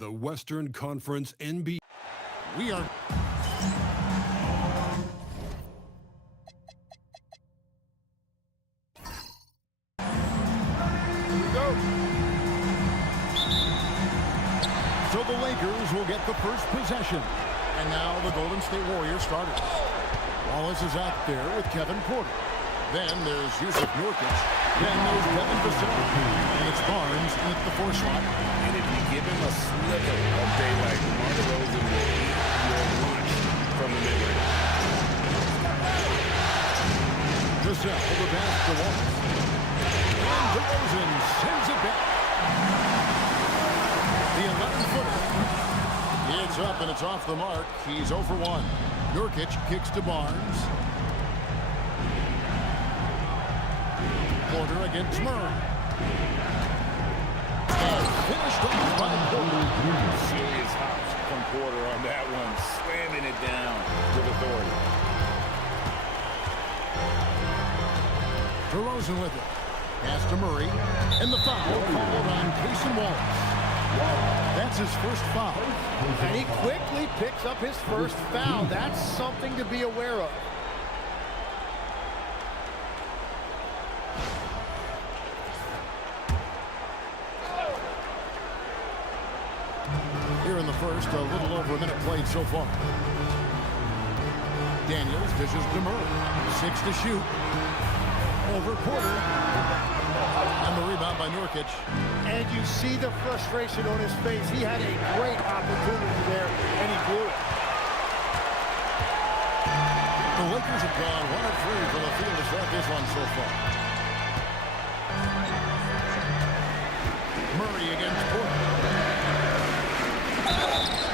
The Western Conference NBN. We are... So the Lakers will get the first possession. And now the Golden State Warriors starters. Wallace is out there with Kevin Porter. Then there's Yusuf Nurkic. Then there's Devin Vassell. And it's Barnes at the 4 slot. And if you give him a sliver of daylight, DeMar DeRozan will eat your lunch from the mid-range. Vassell, the pass to Wallace. And DeRozan sends it back. The 11-footer. It's up and it's off the mark. He's 0 for 1. Nurkic kicks to Barnes. Porter against Murray. And finished off by Porter. Serious hops from Porter on that one, slamming it down with authority. DeRozan with it. Pass to Murray. And the foul called on Cason Wallace. That's his first foul. And he quickly picks up his first foul. That's something to be aware of. Here in the first, a little over a minute played so far. Daniels dishes to Murray. 6 to shoot. Over Porter. And the rebound by Nurkic. And you see the frustration on his face. He had a great opportunity there, and he blew it. The Lakers have gone 1 of 3 from the field to start this one so far. Murray against Porter.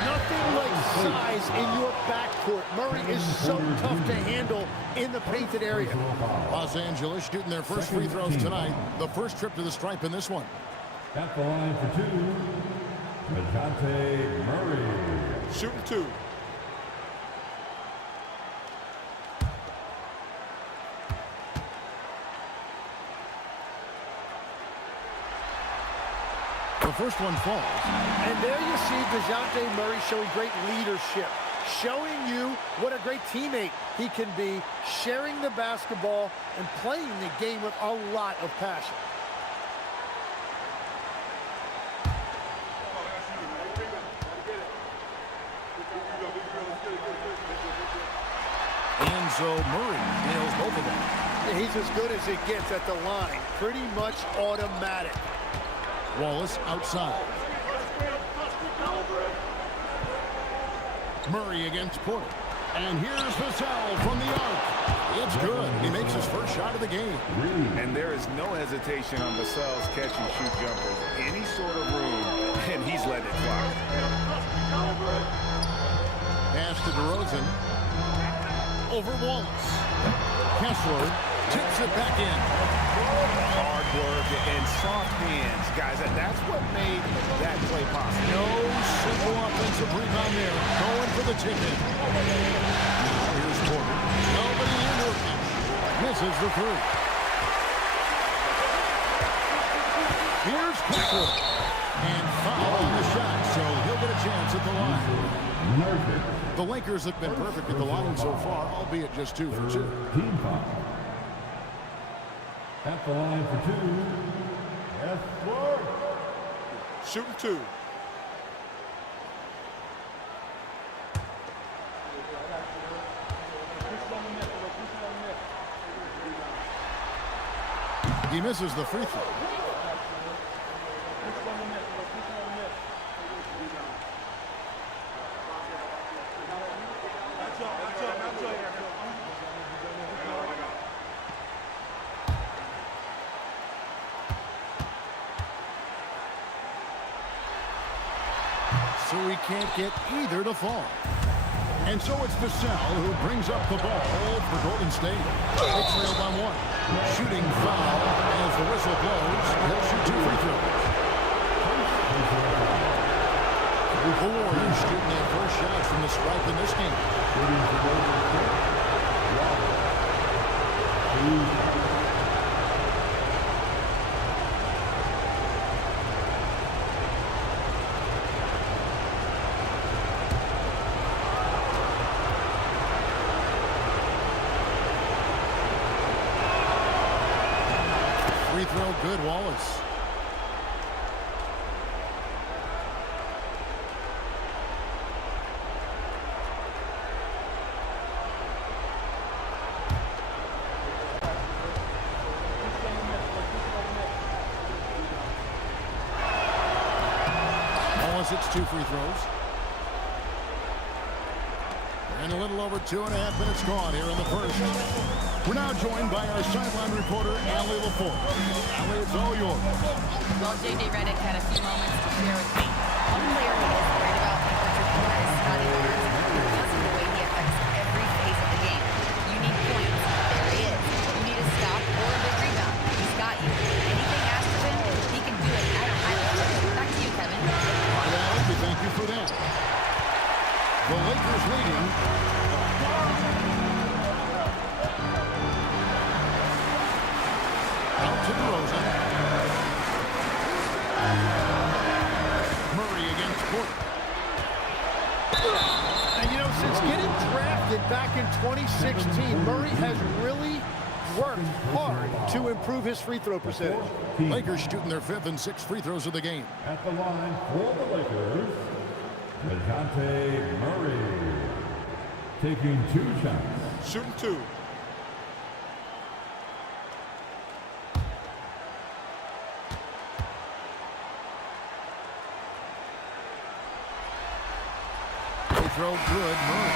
Nothing like size in your backcourt. Murray is so tough to handle in the painted area. Los Angeles shooting their first free throws tonight. The first trip to the stripe in this one. At the line for 2, DeJounte Murray. Shooting 2. The first one falls. And there you see DeJounte Murray showing great leadership, showing you what a great teammate he can be, sharing the basketball and playing the game with a lot of passion. And so Murray nails both of them. He's as good as it gets at the line. Pretty much automatic. Wallace outside. Murray against Porter. And here's Vassell from the arc. It's good. He makes his first shot of the game. And there is no hesitation on Vassell's catch-and-shoot jumpers. Any sort of room, and he's letting it fly. Pass to DeRozan. Over Wallace. Kessler tips it back in. Hard work and soft hands, guys. That's what made that play possible. No simple offensive rebound there. Going for the tip-in. Now here's Porter. Nobody in Nurkic. Misses the 3. Here's Kessler. And foul on the shot, so he'll get a chance at the line. The Lakers have been perfect at the line so far, albeit just 2 for 2. Team foul. At the line for 2, Kessler. Shooting 2. He misses the free throw. So he can't get either to fall. And so it's Vassell who brings up the ball for Golden State. They trail by 1. Shooting foul as the whistle blows. He'll shoot 2 free throws. The Warriors shooting their first shot from the stripe in this game. Free throw good, Wallace. Wallace hits 2 free throws. And a little over 2.5 minutes gone here in the first. We're now joined by our sideline reporter, Allie LaForce. Allie, it's all yours. Well, J.J. Redick had a few moments to share with me. One player he is worried about in particular is Scotty Barnes because of the way he affects every phase of the game. You need points. There he is. You need a stop or a big rebound. He's got you. Anything asked of him, he can do it at a high level. Back to you, Kevin. All right, Allie, we thank you for that. The Lakers leading. Out to DeRozan. Murray against Porter. And, you know, since getting drafted back in 2016, Murray has really worked hard to improve his free throw percentage. Lakers shooting their 5th and 6th free throws of the game. At the line for the Lakers, DeJounte Murray taking 2 shots. Shooting 2. They throw good. Murray.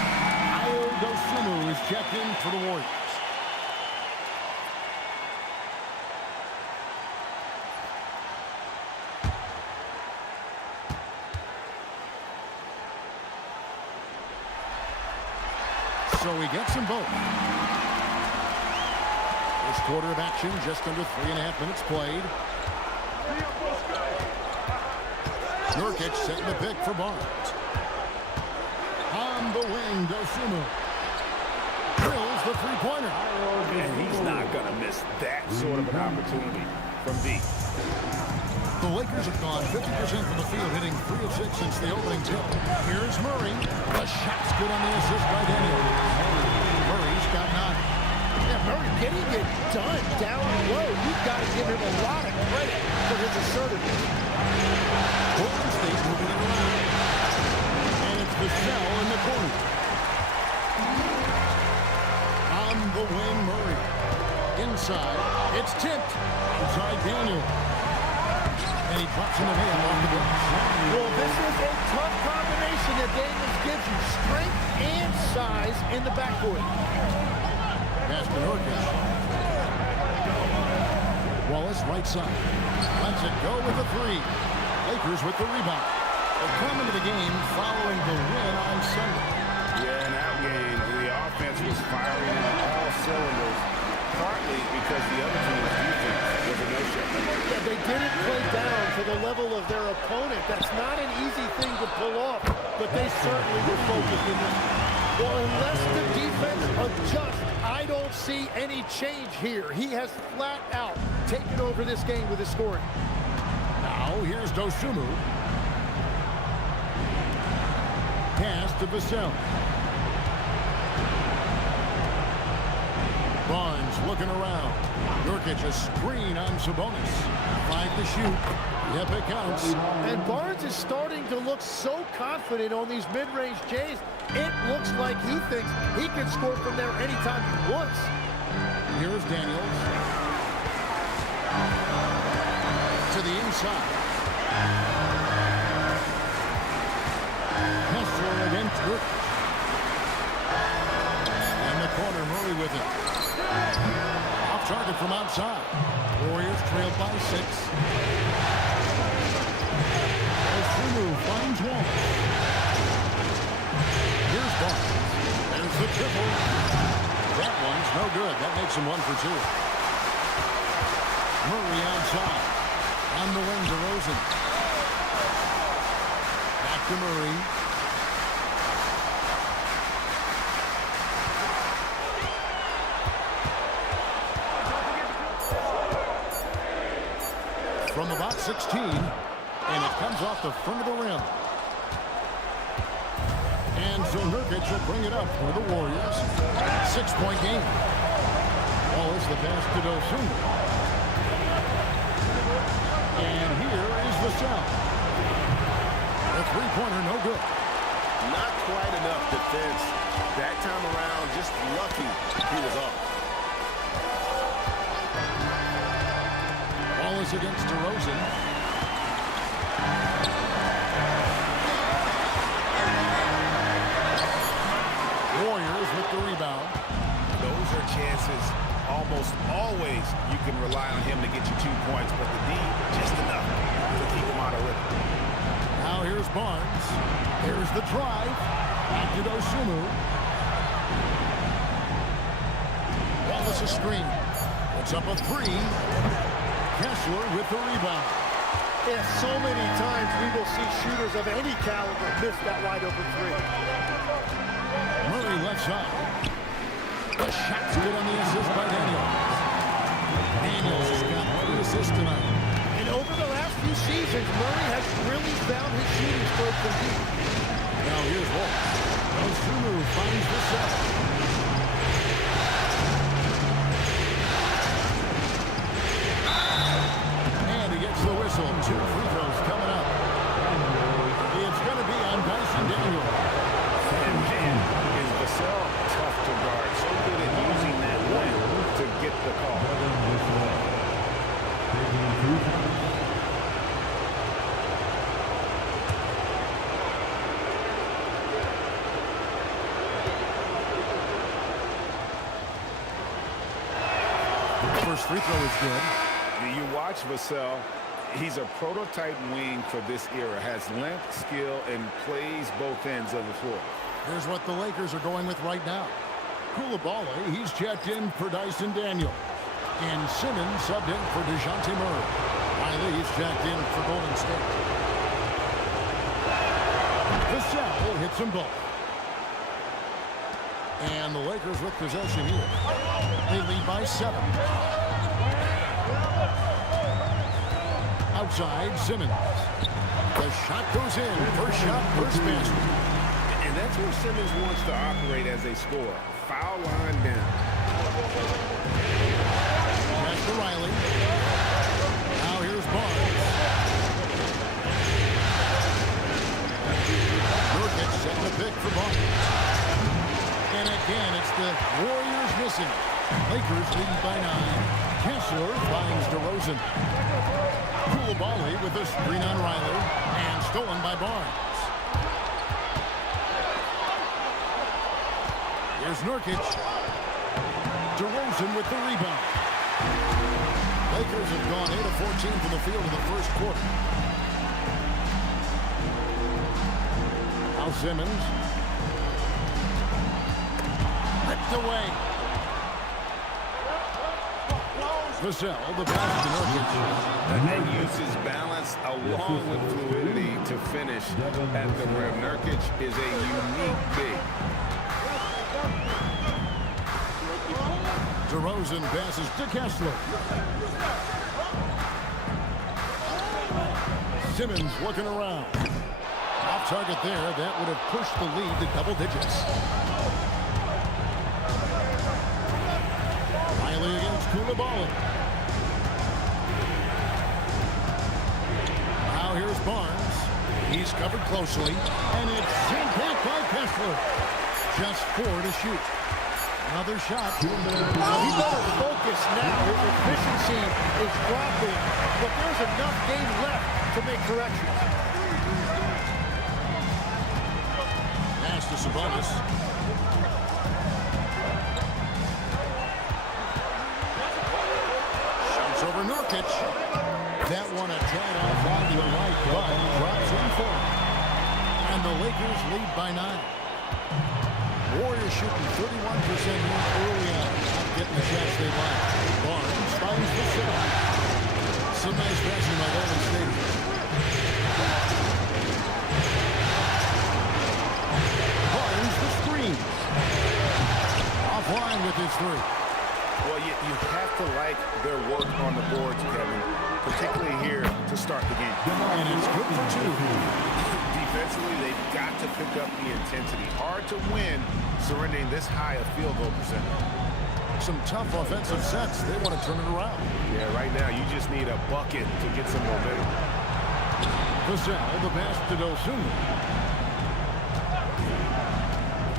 Ayo Dosunmu is checked in for the Warriors. So he gets them both. First quarter of action, just under 3.5 minutes played. Nurkic setting the pick for Barnes. On the wing, Dosunmu drills the three-pointer. And he's not going to miss that sort of an opportunity from deep. The Lakers have gone 50% from the field, hitting 3 of 6 since the opening tip. Here's Murray. The shot's good on the assist by Daniels. Murray's got 9. Yeah, Murray getting it done down low. You've got to give him a lot of credit for his assertiveness. Golden State moving it around. And it's Vassell in the corner. On the wing, Murray. Inside, it's tipped. Inside Daniels. And he drops in the hand off the bench. Well, this is a tough combination that Daniels gives you. Strength and size in the backcourt. Pass to Nurkic. Wallace, right side. Lets it go with the 3. Lakers with the rebound. They come into the game following the win on Sunday. Yeah, in that game, the offense was firing on all cylinders, partly because the other team's defense was a no-show. Yeah, they didn't play down to the level of their opponent. That's not an easy thing to pull off, but they certainly were focused in this. Well, unless the defense adjusts, I don't see any change here. He has flat out taken over this game with his scoring. Now, here's Dosunmu. Pass to Vassell. Barnes looking around. Nurkic a screen on Sabonis. 5 to shoot. Yep, it counts. And Barnes is starting to look so confident on these mid-range Jays. It looks like he thinks he can score from there anytime he wants. Here's Daniels. To the inside. Hessler against Nurkic. And the corner, Murray with it. Off target from outside. Warriors trail by 6. Dosunmu finds Wallace. Here's Barnes. There's the triple. That one's no good. That makes him 1 for 2. Murray outside. On the wing, DeRozan. Back to Murray. From about 16, and it comes off the front of the rim. And so Nurkic will bring it up for the Warriors. 6-point game. Wallace the pass to Dosunmu. Vassell. The three-pointer, no good. Not quite enough defense. That time around, just lucky he was off. Ball is against DeRozan. Warriors with the rebound. Those are chances almost always you can rely on him to get you 2 points, but the D, just enough to keep him out of rhythm. Now here's Barnes. Here's the drive. Back to Dosunmu. Wallace a screen. Puts up a three. Kessler with the rebound. Yeah, so many times we will see shooters of any caliber miss that wide open three. Murray left side. The shot's good on the assist by Daniels. Daniels has got 3 assists tonight. And over the last few seasons, Murray has really found his shooting stroke from deep. Now here's Wolf. Dosunmu finds the set. And he gets the whistle. 2 free throws coming up. It's going to be on Dyson Daniels. And man, is Vassell tough to guard. So good at using that win to get the call. First free throw is good. You watch Vassell, he's a prototype wing for this era. Has length, skill, and plays both ends of the floor. Here's what the Lakers are going with right now. Coulibaly, he's checked in for Dyson Daniels. And Simmons subbed in for DeJounte Murray. Riley, he's checked in for Golden State. Vassell hits them both. And the Lakers with possession here. They lead by 7. Outside, Simmons. The shot goes in. First shot, first basket. And that's where Simmons wants to operate as a scorer. Foul line down. Pass to Riley. Now here's Barnes. Nurkic setting the pick for Barnes. And again, it's the Warriors missing. Lakers leading by 9. Kessler finds DeRozan. Coulibaly with a screen on Riley. And stolen by Barnes. Here's Nurkic. DeRozan with the rebound. Lakers have gone 8 of 14 from the field in the first quarter. Now Simmons. Ripped away. Vassell, the pass to Nurkic. And uses balance along with fluidity to finish at the rim. Nurkic is a unique big. DeRozan passes to Kessler. Simmons looking around. Off target there. That would have pushed the lead to double digits. Riley against Coulibaly. Now here's Barnes. He's covered closely. And it's sent back by Kessler. Just 4 to shoot. Another shot. He better focus now. His efficiency is dropping, but there's enough game left to make corrections. Pass to Sabonis. Shoots over Nurkic. That one a tad off on the right, but drops in for him. And the Lakers lead by 9. Warriors shooting 31% early on. Not getting the shots they like. Barnes finds the shot. Some nice passing by Golden State. Barnes the screen. Offline with his 3. Well, you have to like their work on the boards, Kevin, particularly here to start the game. And it's good for 2. Defensively, they've got to pick up the intensity. Hard to win surrendering this high a field goal percentage. Some tough offensive sets. They want to turn it around. Yeah, right now you just need a bucket to get some momentum. Vassell, the pass to Dosunmu.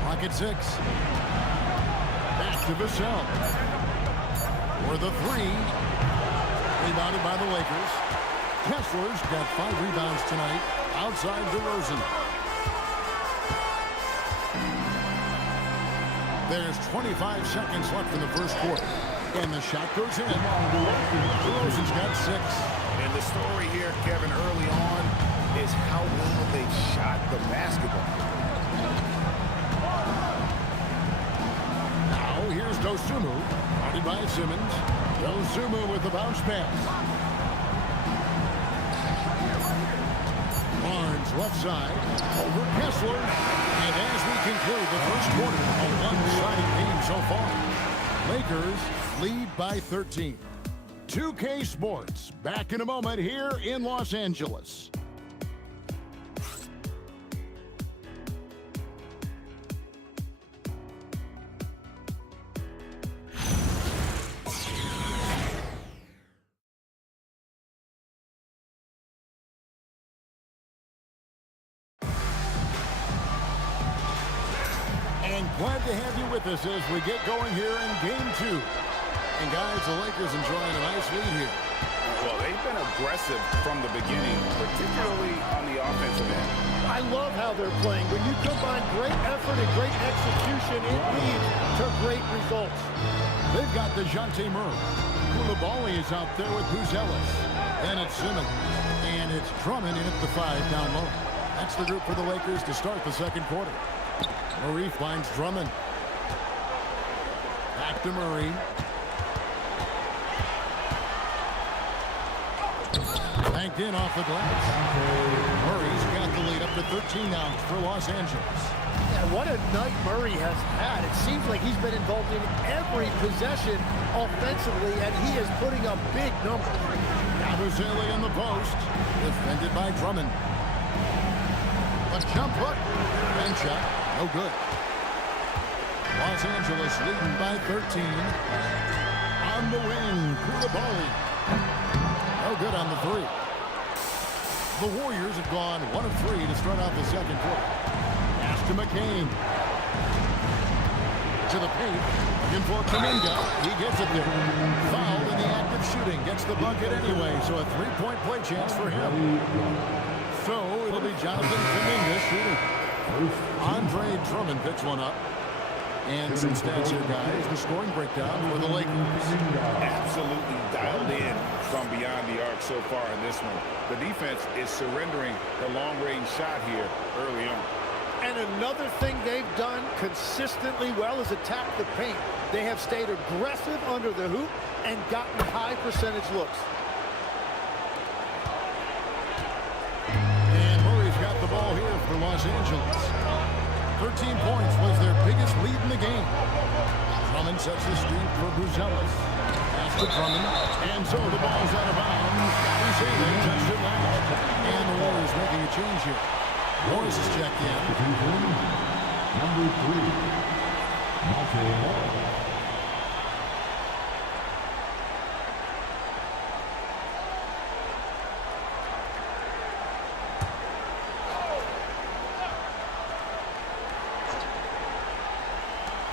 Clock at 6. Back to Vassell. For the 3. Rebounded by the Lakers. Kessler's got 5 rebounds tonight outside DeRozan. There's 25 seconds left in the first quarter. And the shot goes in. DeRozan's got 6. And the story here, Kevin, early on is how well they shot the basketball. Now here's Dosunmu. Guarded by Simmons. Dosunmu with the bounce pass. Barnes left side. Over Kessler. And as we conclude the first quarter, a one-sided game so far. Lakers lead by 13. 2K Sports, back in a moment here in Los Angeles. And glad to have you with us as we get going here in Game 2. And guys, the Lakers enjoying a nice lead here. Well, they've been aggressive from the beginning, particularly on the offensive end. I love how they're playing. When you combine great effort and great execution, it leads to great results. They've got DeJounte Murray. Koulibaly is out there with Buzelis. Then it's Simmons. And it's Drummond in at the 5 down low. That's the group for the Lakers to start the second quarter. Murray finds Drummond. Back to Murray. Banked in off the glass. Murray's got the lead up to 13 now for Los Angeles. Yeah, what a night Murray has had. It seems like he's been involved in every possession offensively, and he is putting up big numbers. Abusele in the post. Defended by Drummond. A jump hook. And shot. No good. Los Angeles leading by 13. On the wing, Koulibaly. No good on the 3. The Warriors have gone 1 of 3 to start out the second quarter. Pass to McCain. To the paint. Looking for Kuminga. He gets it there. Fouled in the act of shooting. Gets the bucket anyway, so a 3-point play chance for him. So it'll be Jonathan Kuminga shooting. Andre Drummond picks one up. And some stats here, guys. The scoring breakdown for the Lakers. Absolutely dialed in from beyond the arc so far in this one. The defense is surrendering the long-range shot here early on. And another thing they've done consistently well is attack the paint. They have stayed aggressive under the hoop and gotten high percentage looks. And Murray's got the ball here for Los Angeles. 13 points was their biggest lead in the game. Drummond sets the streak for Buzelis. Pass to Drummond. And so the ball's out of bounds. Buzelis touched it last. And the Warriors making a change here. Morris is checked in. Number 3, Monte.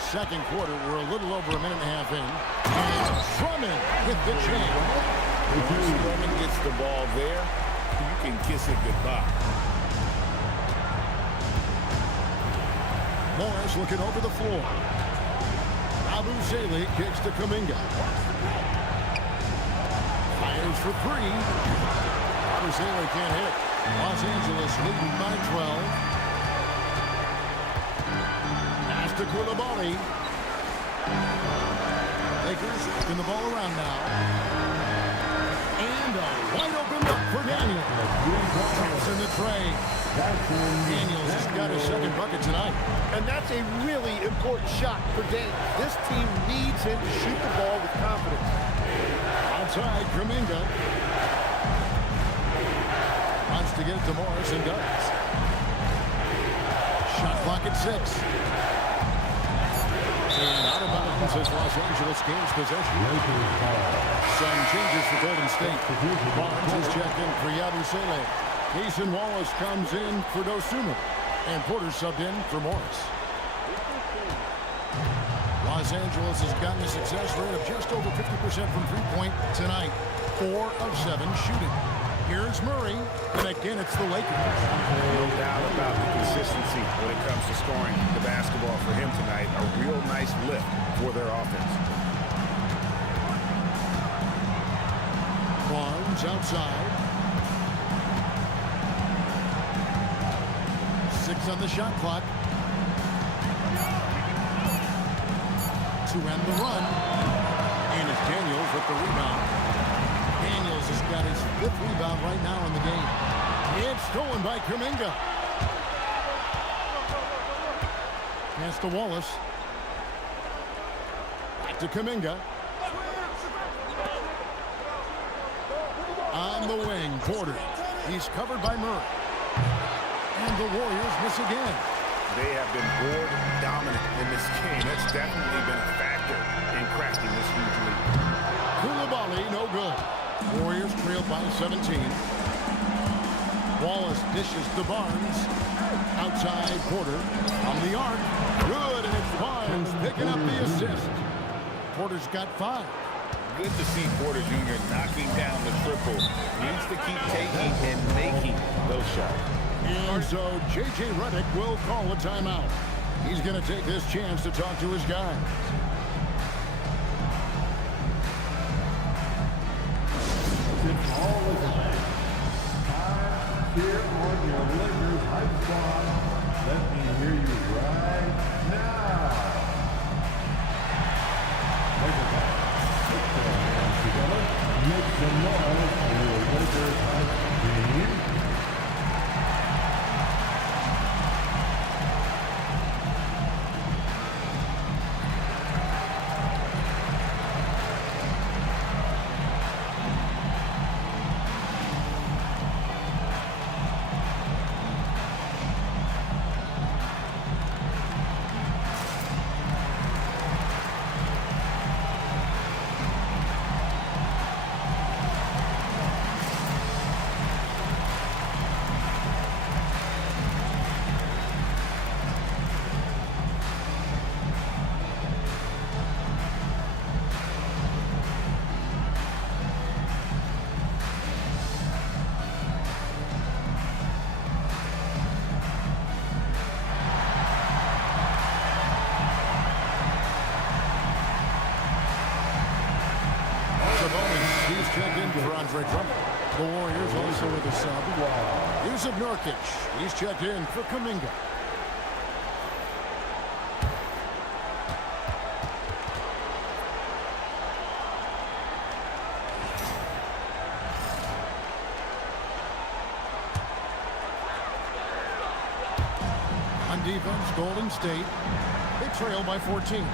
Second quarter, we're a little over a minute and a half in. And Drummond with the chain. Once Drummond gets the ball there, you can kiss it goodbye. Morris looking over the floor. Abusele kicks to Kuminga. Fires for 3. Abusele can't hit. Los Angeles leading by 12. To Koulibaly. Lakers spin the ball around now. And a wide open look for Daniels. Pass in the tray. Daniels has got his second bucket tonight. And that's a really important shot for Daniels. This team needs him to shoot the ball with confidence. Outside, Kuminga. Wants to get it to Morris and does. Shot clock at 6. And out of bounds as Los Angeles gains possession. Some changes for Golden State. Barnes is checked in for Yabusele. Jason Wallace comes in for Dosunmu. And Porter subbed in for Morris. Los Angeles has gotten a success rate of just over 50% from three-point tonight. 4 of 7 shooting. Here's Murray, and again it's the Lakers. No doubt about the consistency when it comes to scoring the basketball for him tonight. A real nice lift for their offense. Barnes outside. 6 on the shot clock. To end the run. And it's Daniels with the rebound. Daniels has got his 5th rebound right now in the game. It's stolen by Kuminga. Pass to Wallace. Back to Kuminga. On the wing, Porter. He's covered by Murray. And the Warriors miss again. They have been board dominant in this game. That's definitely been a factor in cracking this huge lead. Koulibaly, no good. Warriors trail by 17. Wallace dishes to Barnes. Outside Porter. On the arc. Good, and it's Barnes picking up the assist. Porter's got 5. Good to see Porter Jr. knocking down the triple. Needs to keep taking and making those shots. And so J.J. Redick will call a timeout. He's going to take this chance to talk to his guys. It's all the time. Time here on your Lakers hype squad. Let me hear you right now. Lakers hype. Put your hands together. Make some noise for your Lakers hype team. The Warriors also with a sub. Here's Nurkic. He's checked in for Kuminga. On defense, Golden State. They trail by 14.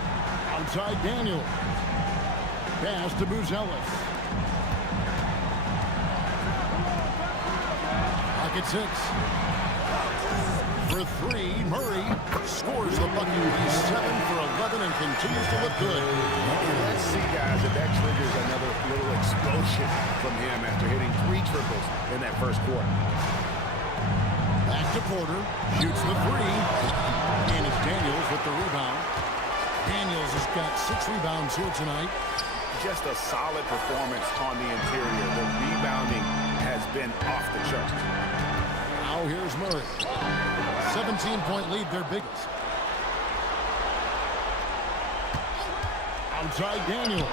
Outside Daniel. Pass to Buzelis. At 6. For 3, Murray scores the bucket. He's 7 for 11 and continues to look good. Let's see, guys, if that triggers another little explosion from him after hitting 3 triples in that first quarter. Back to Porter. Shoots the 3. And it's Daniels with the rebound. Daniels has got 6 rebounds here tonight. Just a solid performance on the interior. The rebounding has been off the charts. Now here's Murray. 17-point lead, their biggest. Outside Daniel.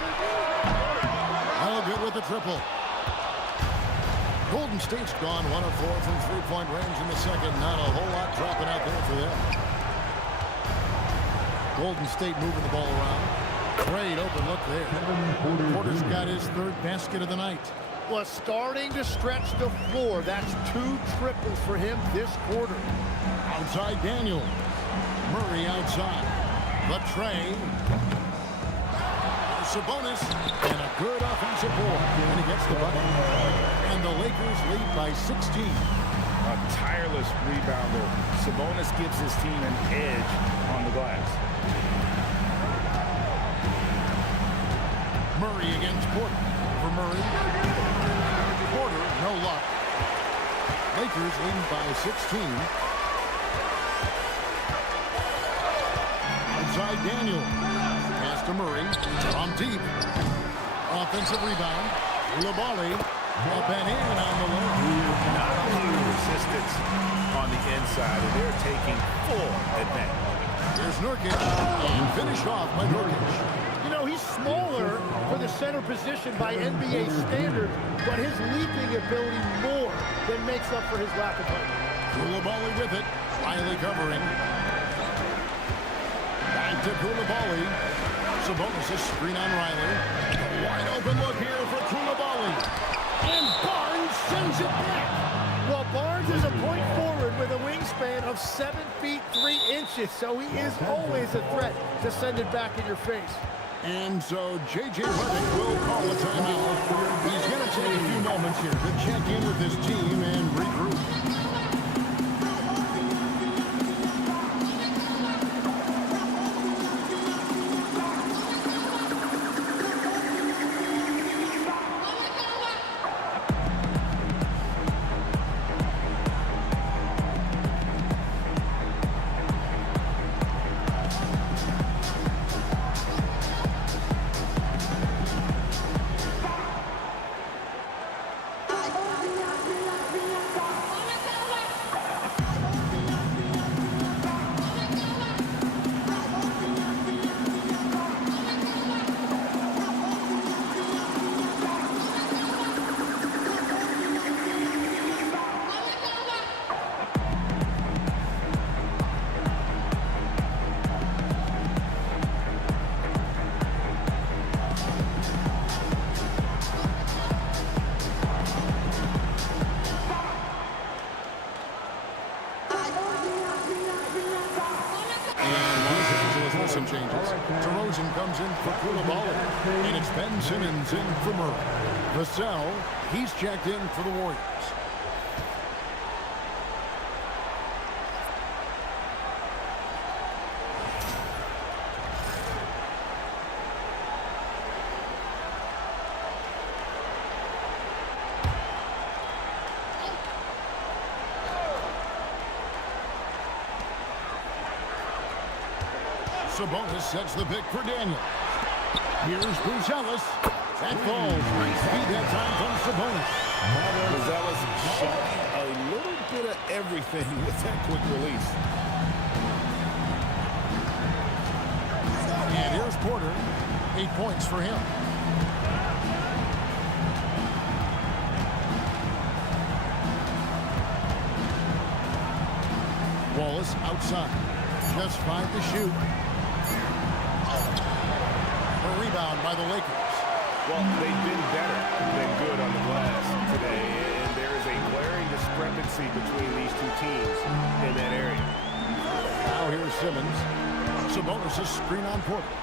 Oh, good with the triple. Golden State's gone 1 of 4 from three-point range in the second. Not a whole lot dropping out there for them. Golden State moving the ball around. Great open look there. Porter's got his 3rd basket of the night. Well, starting to stretch the floor. That's 2 triples for him this quarter. Outside Daniel. Murray outside. Latrey. Sabonis. And a good offensive board. And he gets the bucket. And the Lakers lead by 16. A tireless rebounder. Sabonis gives his team an edge on the glass. Murray against Porter. For Murray. Porter, no luck. Lakers Lakers leading by 16. Outside Daniel. Pass to Murray. From deep. Offensive rebound. Labali. Up and in on the lane. Not a lot of resistance on the inside, and they're taking full advantage. Here's Nurkic. And finished off by Nurkic. You know, he's smaller for the center position by NBA standards, but his leaping ability more than makes up for his lack of height. Koulibaly with it. Riley covering. Back to Koulibaly. Sabonis' screen on Riley. A wide open look here for Koulibaly. And Barnes sends it back. Well, Barnes is a point forward with a wingspan of 7 feet 3 inches, so he is always a threat to send it back in your face. And so J.J. Redick will call a timeout. He's going to take a few moments here to check in with his team and regroup. Some changes. DeRozan comes in for Koulibaly. And it's Ben Simmons in for Murray. Vassell, he's checked in for the Warriors. Sabonis sets the pick for Daniel. Here's Bruzelis. That falls. Nice feed that time from Sabonis. Bruzelis showing a little bit of everything with that quick release. And here's Porter. 8 points for him. Wallace outside. Just 5 to shoot. A rebound by the Lakers. Well, they've been better than good on the glass today, and there is a glaring discrepancy between these two teams in that area. Now here's Simmons. Sabonis' screen on Porter.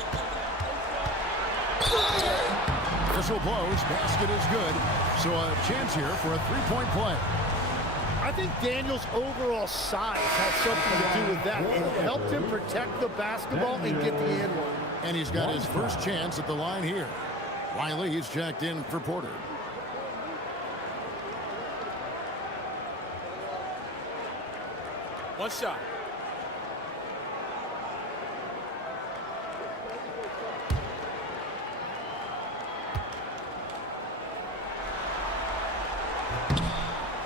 Whistle blows. Basket is good. So a chance here for a three-point play. I think Daniel's overall size had something to do with that. It helped him protect the basketball and get the and one. And he's got his first chance at the line here. Riley, he's checked in for Porter. One shot.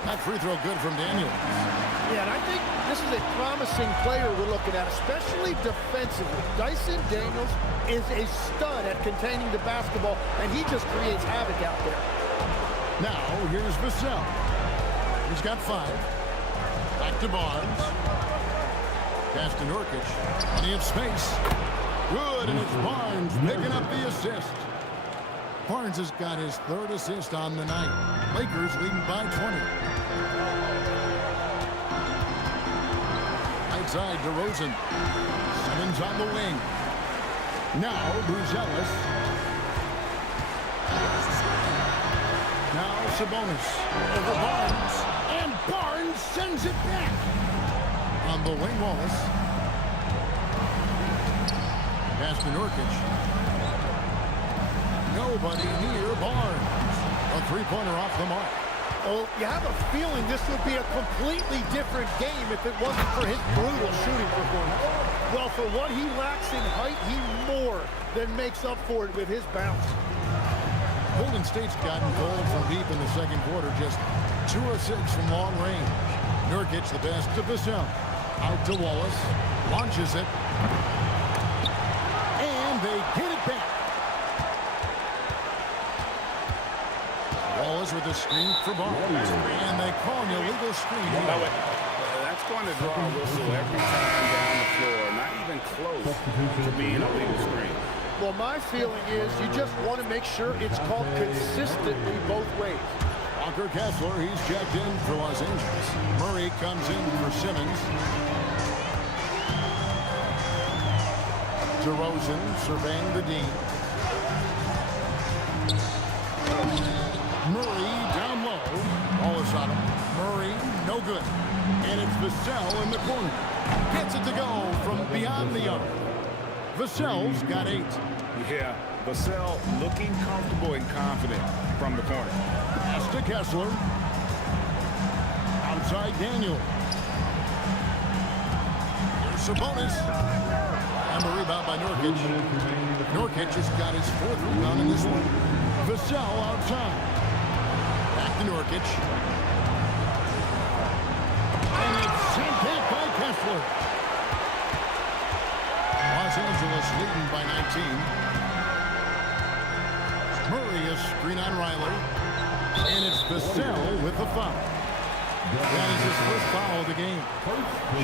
That free throw good from Daniel. Yeah, and I think this is a promising player we're looking at, especially defensively. Dyson Daniels is a stud at containing the basketball, and he just creates havoc out there. Now, here's Vassell. He's got 5. Back to Barnes. Pass to Nurkic. Plenty of space. Good, and it's Barnes picking up the assist. Barnes has got his 3rd assist on the night. Lakers leading by 20. Outside DeRozan. Simmons on the wing. Now Bruzelis. Now Sabonis. Over Barnes. And Barnes sends it back. On the wing, Wallace. Pass to Nurkic. Nobody near Barnes. A three-pointer off the mark. Well, you have a feeling this would be a completely different game if it wasn't for his brutal shooting performance. Well, for what he lacks in height, he more than makes up for it with his bounce. Golden State's gotten cold from deep in the second quarter, just 2 of 6 from long range. Nurkic the best to Vassell. Out to Wallace. Launches it. And they get it back. Wallace with a screen for ball. And they call an illegal screen. That's going to draw a whistle every time down the floor. Not even close to being a legal screen. Well, my feeling is you just want to make sure it's called consistently both ways. Walker Kessler, he's checked in for Los Angeles. Murray comes in for Simmons. DeRozan surveying the D. Murray down low. Wallace on him. Murray, no good. And it's Vassell in the corner. Gets it to go from beyond the arc. Vassell's got 8. Yeah, Vassell looking comfortable and confident from the corner. Pass to Kessler. Outside Daniel. Here's Sabonis. And the rebound by Nurkic. Nurkic has got his 4th rebound in this one. Vassell outside. Back to Nurkic. And it's sent back by Kessler. Los Angeles leading by 19. Murray is screen on Riley. And it's Vassell with the foul. That is his first foul of the game.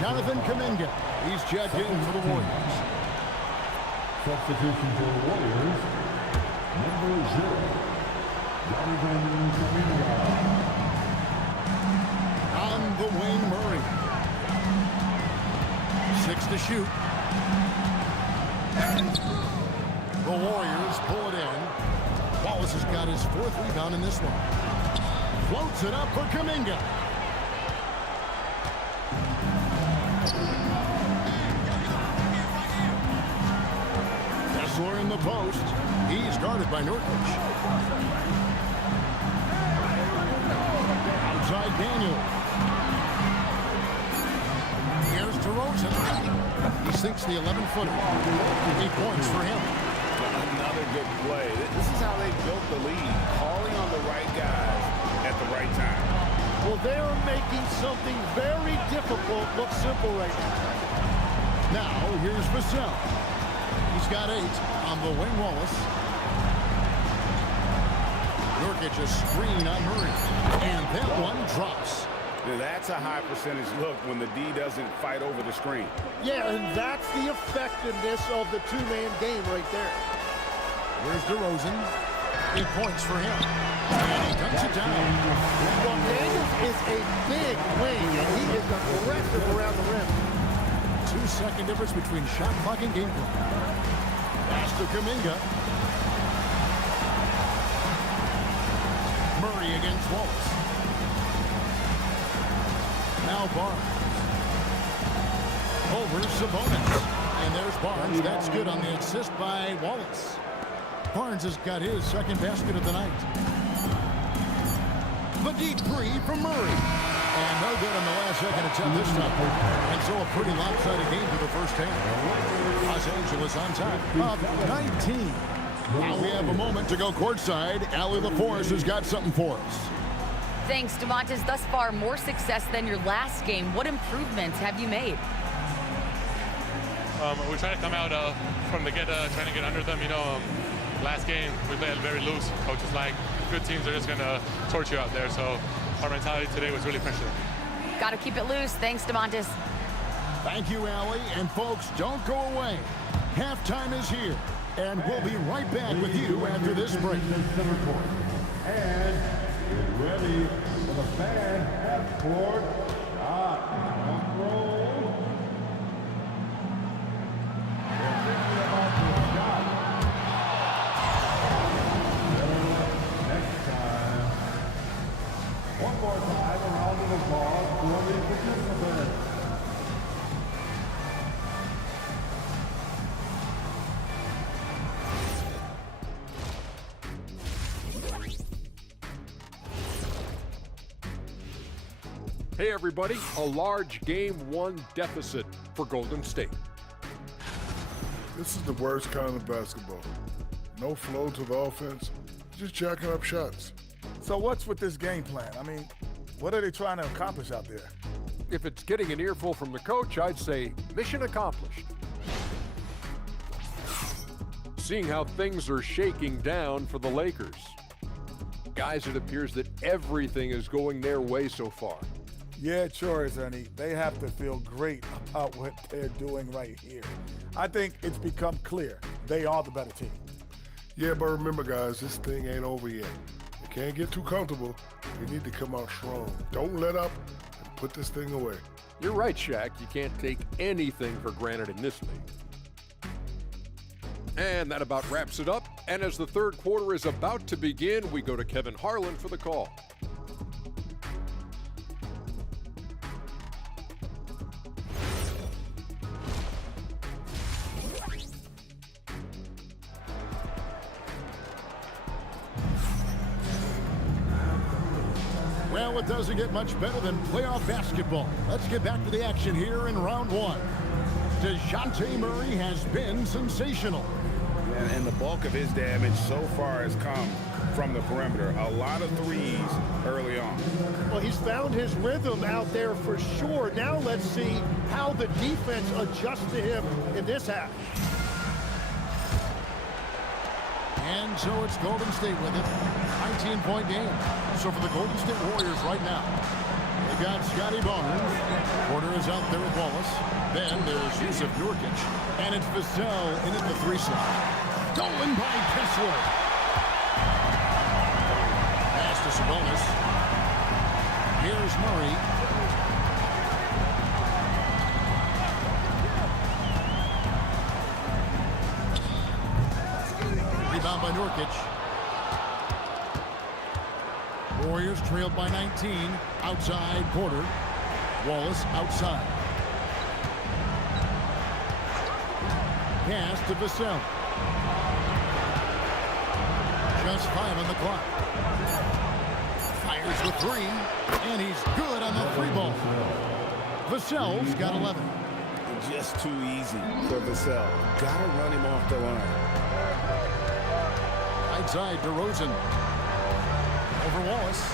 Jonathan Kuminga. He's checked in for the Warriors. Substitution for the Warriors. Number 0. Jonathan Kuminga. On the wing, Murray. 6 to shoot. The Warriors pull it in. Wallace has got his 4th rebound in this one. Floats it up for Kuminga. Kessler in the post. He's guarded by Nurkic. Outside Daniel. Here's DeRozan. He sinks the 11-footer. 8 points for him. Another good play. This is how they built the lead, calling on the right guys at the right time. Well, they are making something very difficult look simple right now. Now, here's Vassell. He's got 8 on the wing. Wallace. Nurkic a screen on Murray. And that one drops. Now, that's a high percentage look when the D doesn't fight over the screen. Yeah, and that's the effectiveness of the two-man game right there. Here's DeRozan. 8 points for him. And he cuts it down. Well, Daniels is a big wing, and he is aggressive around the rim. 2-second difference between shot clock and game clock. Pass to Kuminga. Murray against Wallace. Now Barnes. Over Sabonis. And there's Barnes. That's good on the assist by Wallace. Barnes has got his 2nd basket of the night. The deep 3 from Murray. And no good on the last second attempt this time. And so a pretty lopsided game to the first half. Los Angeles on top of 19. Now we have a moment to go courtside. Allie LaForce has got something for us. Thanks, DeMontis. Thus far, more success than your last game. What improvements have you made? We try to come out from the get, trying to get under them. Last game, we played very loose. Coaches like good teams are just going to torch you out there. So our mentality today was really pressure. Got to keep it loose. Thanks, DeMontis. Thank you, Allie. And folks, don't go away. Halftime is here. And we'll be right back with you after this break. And get ready for the fan half court shot. Control. They're thinking about the shot. Next time. One more time, a round of applause for the participants. Hey everybody, a large Game 1 deficit for Golden State. This is the worst kind of basketball. No flow to the offense, just jacking up shots. So what's with this game plan? I mean, what are they trying to accomplish out there? If it's getting an earful from the coach, I'd say mission accomplished. Seeing how things are shaking down for the Lakers. Guys, it appears that everything is going their way so far. Yeah, it sure is, Ernie. They have to feel great about what they're doing right here. I think it's become clear they are the better team. Yeah, but remember, guys, this thing ain't over yet. You can't get too comfortable. You need to come out strong. Don't let up and put this thing away. You're right, Shaq. You can't take anything for granted in this league. And that about wraps it up. And as the third quarter is about to begin, we go to Kevin Harlan for the call. Well, it doesn't get much better than playoff basketball. Let's get back to the action here in round one. DeJounte Murray has been sensational. And the bulk of his damage so far has come from the perimeter. A lot of threes early on. Well, he's found his rhythm out there for sure. Now let's see how the defense adjusts to him in this half. And so it's Golden State with it. 19-point game. So for the Golden State Warriors right now, they've got Scotty Barnes. Porter is out there with Wallace. Then there's Yusuf Nurkic. And it's Vassell in at the 3 slot. Stolen by Kessler. Pass to Sabonis. Here's Murray. Rebound by Nurkic. Warriors trailed by 19. Outside Porter. Wallace outside. Pass to Vassell. Just 5 on the clock. Fires the 3, and he's good on the 3 ball. Vassell's got 11. Just too easy for Vassell. Gotta run him off the line. Right side, DeRozan. Over Wallace.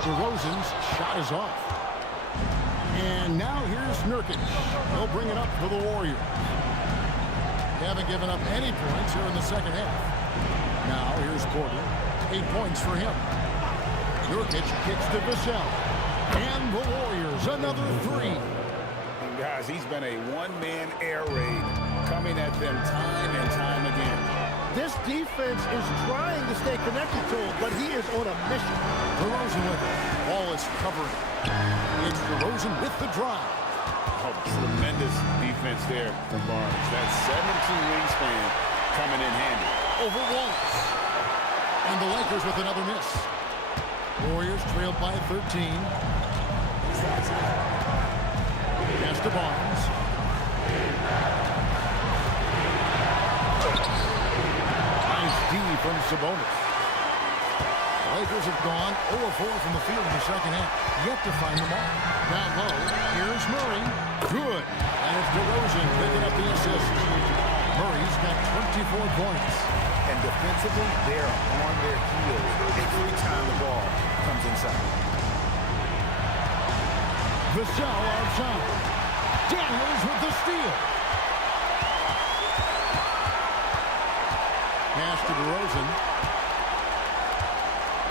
DeRozan's shot is off. And now here's Nurkic. He'll bring it up for the Warriors. They haven't given up any points here in the second half. Now here's Porter. 8 points for him. Nurkic kicks to Vassell. And the Warriors, another 3. And guys, he's been a one-man air raid coming at them time and time again. This defense is trying to stay connected to him, but he is on a mission. DeRozan with it. Wallace covering. It's DeRozan with the drive. Oh, tremendous defense there from Barnes. That 17 wingspan coming in handy. Over Wallace. And the Lakers with another miss. Warriors trailed by 13. Pass to Barnes. Nice D from Sabonis. The Lakers have gone 0-4 from the field in the second half. Yet to find the mark. Down low. Here's Murray. Good. And it's DeRozan picking up the assist. Murray's got 24 points. And defensively, they're on their heels every time the ball comes inside. Vassell outside. Daniels with the steal. Pass to DeRozan.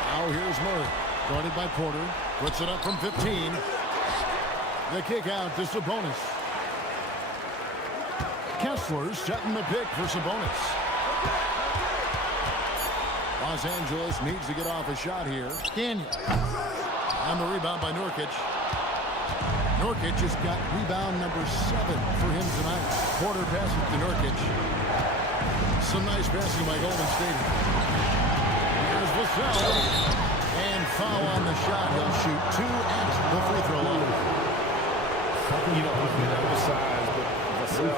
Now here's Murray. Guarded by Porter. Puts it up from 15. The kick out to Sabonis. Kessler setting the pick for Sabonis. Los Angeles needs to get off a shot here. Daniel. On the rebound by Nurkic. Nurkic has got rebound number 7 for him tonight. Porter passes to Nurkic. Some nice passing by Golden State. Here's Vassell. And foul on the shot. He'll shoot 2 at the free throw line. You know, no size, but Vassell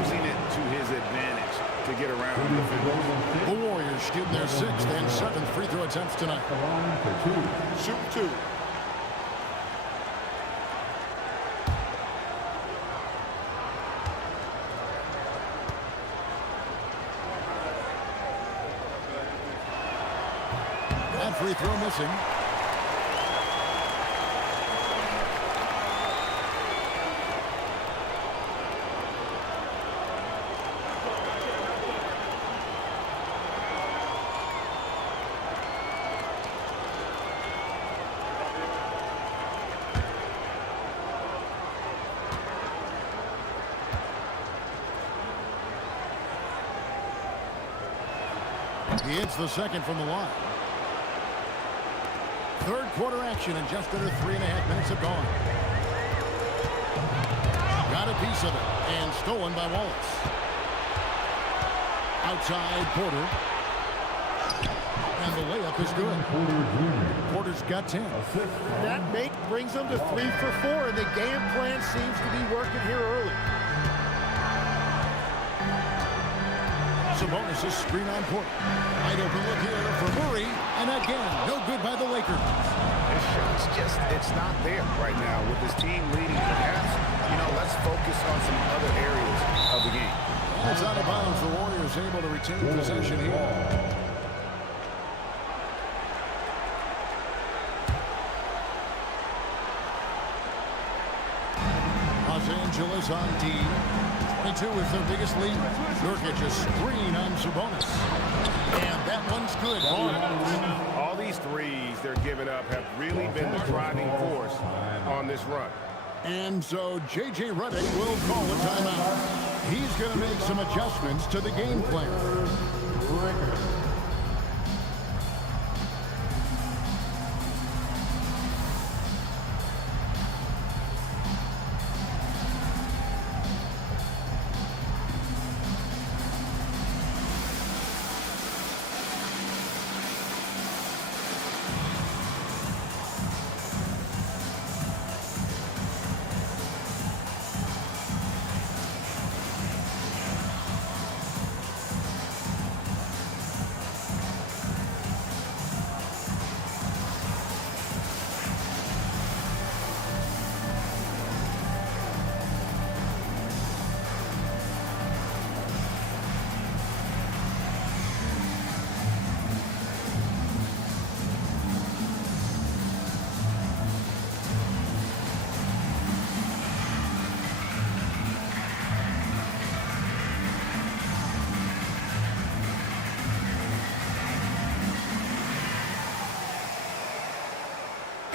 using it to his advantage to get around the defenders. The Warriors shooting their 6th and 7th free throw attempts tonight. Shoot 2. free throw missing. He hits the second from the line. Third quarter action and just under 3.5 minutes have gone. Got a piece of it and stolen by Wallace. Outside Porter. And the layup is good. Porter's got 10. That make brings them to 3 for 4, and the game plan seems to be working here early. Sabonis' screen on Porter. Wide open look here for Murray. And again, no good by the Lakers. His shot's just, it's not there right now. With his team leading, perhaps, let's focus on some other areas of the game. And it's out of bounds. The Warriors able to retain possession here. Los Angeles on D. 22 is their biggest lead. Nurkic a screen on Sabonis. And that one's good. All these threes they're giving up have really been the driving force on this run. And so J.J. Redick will call a timeout. He's going to make some adjustments to the game plan.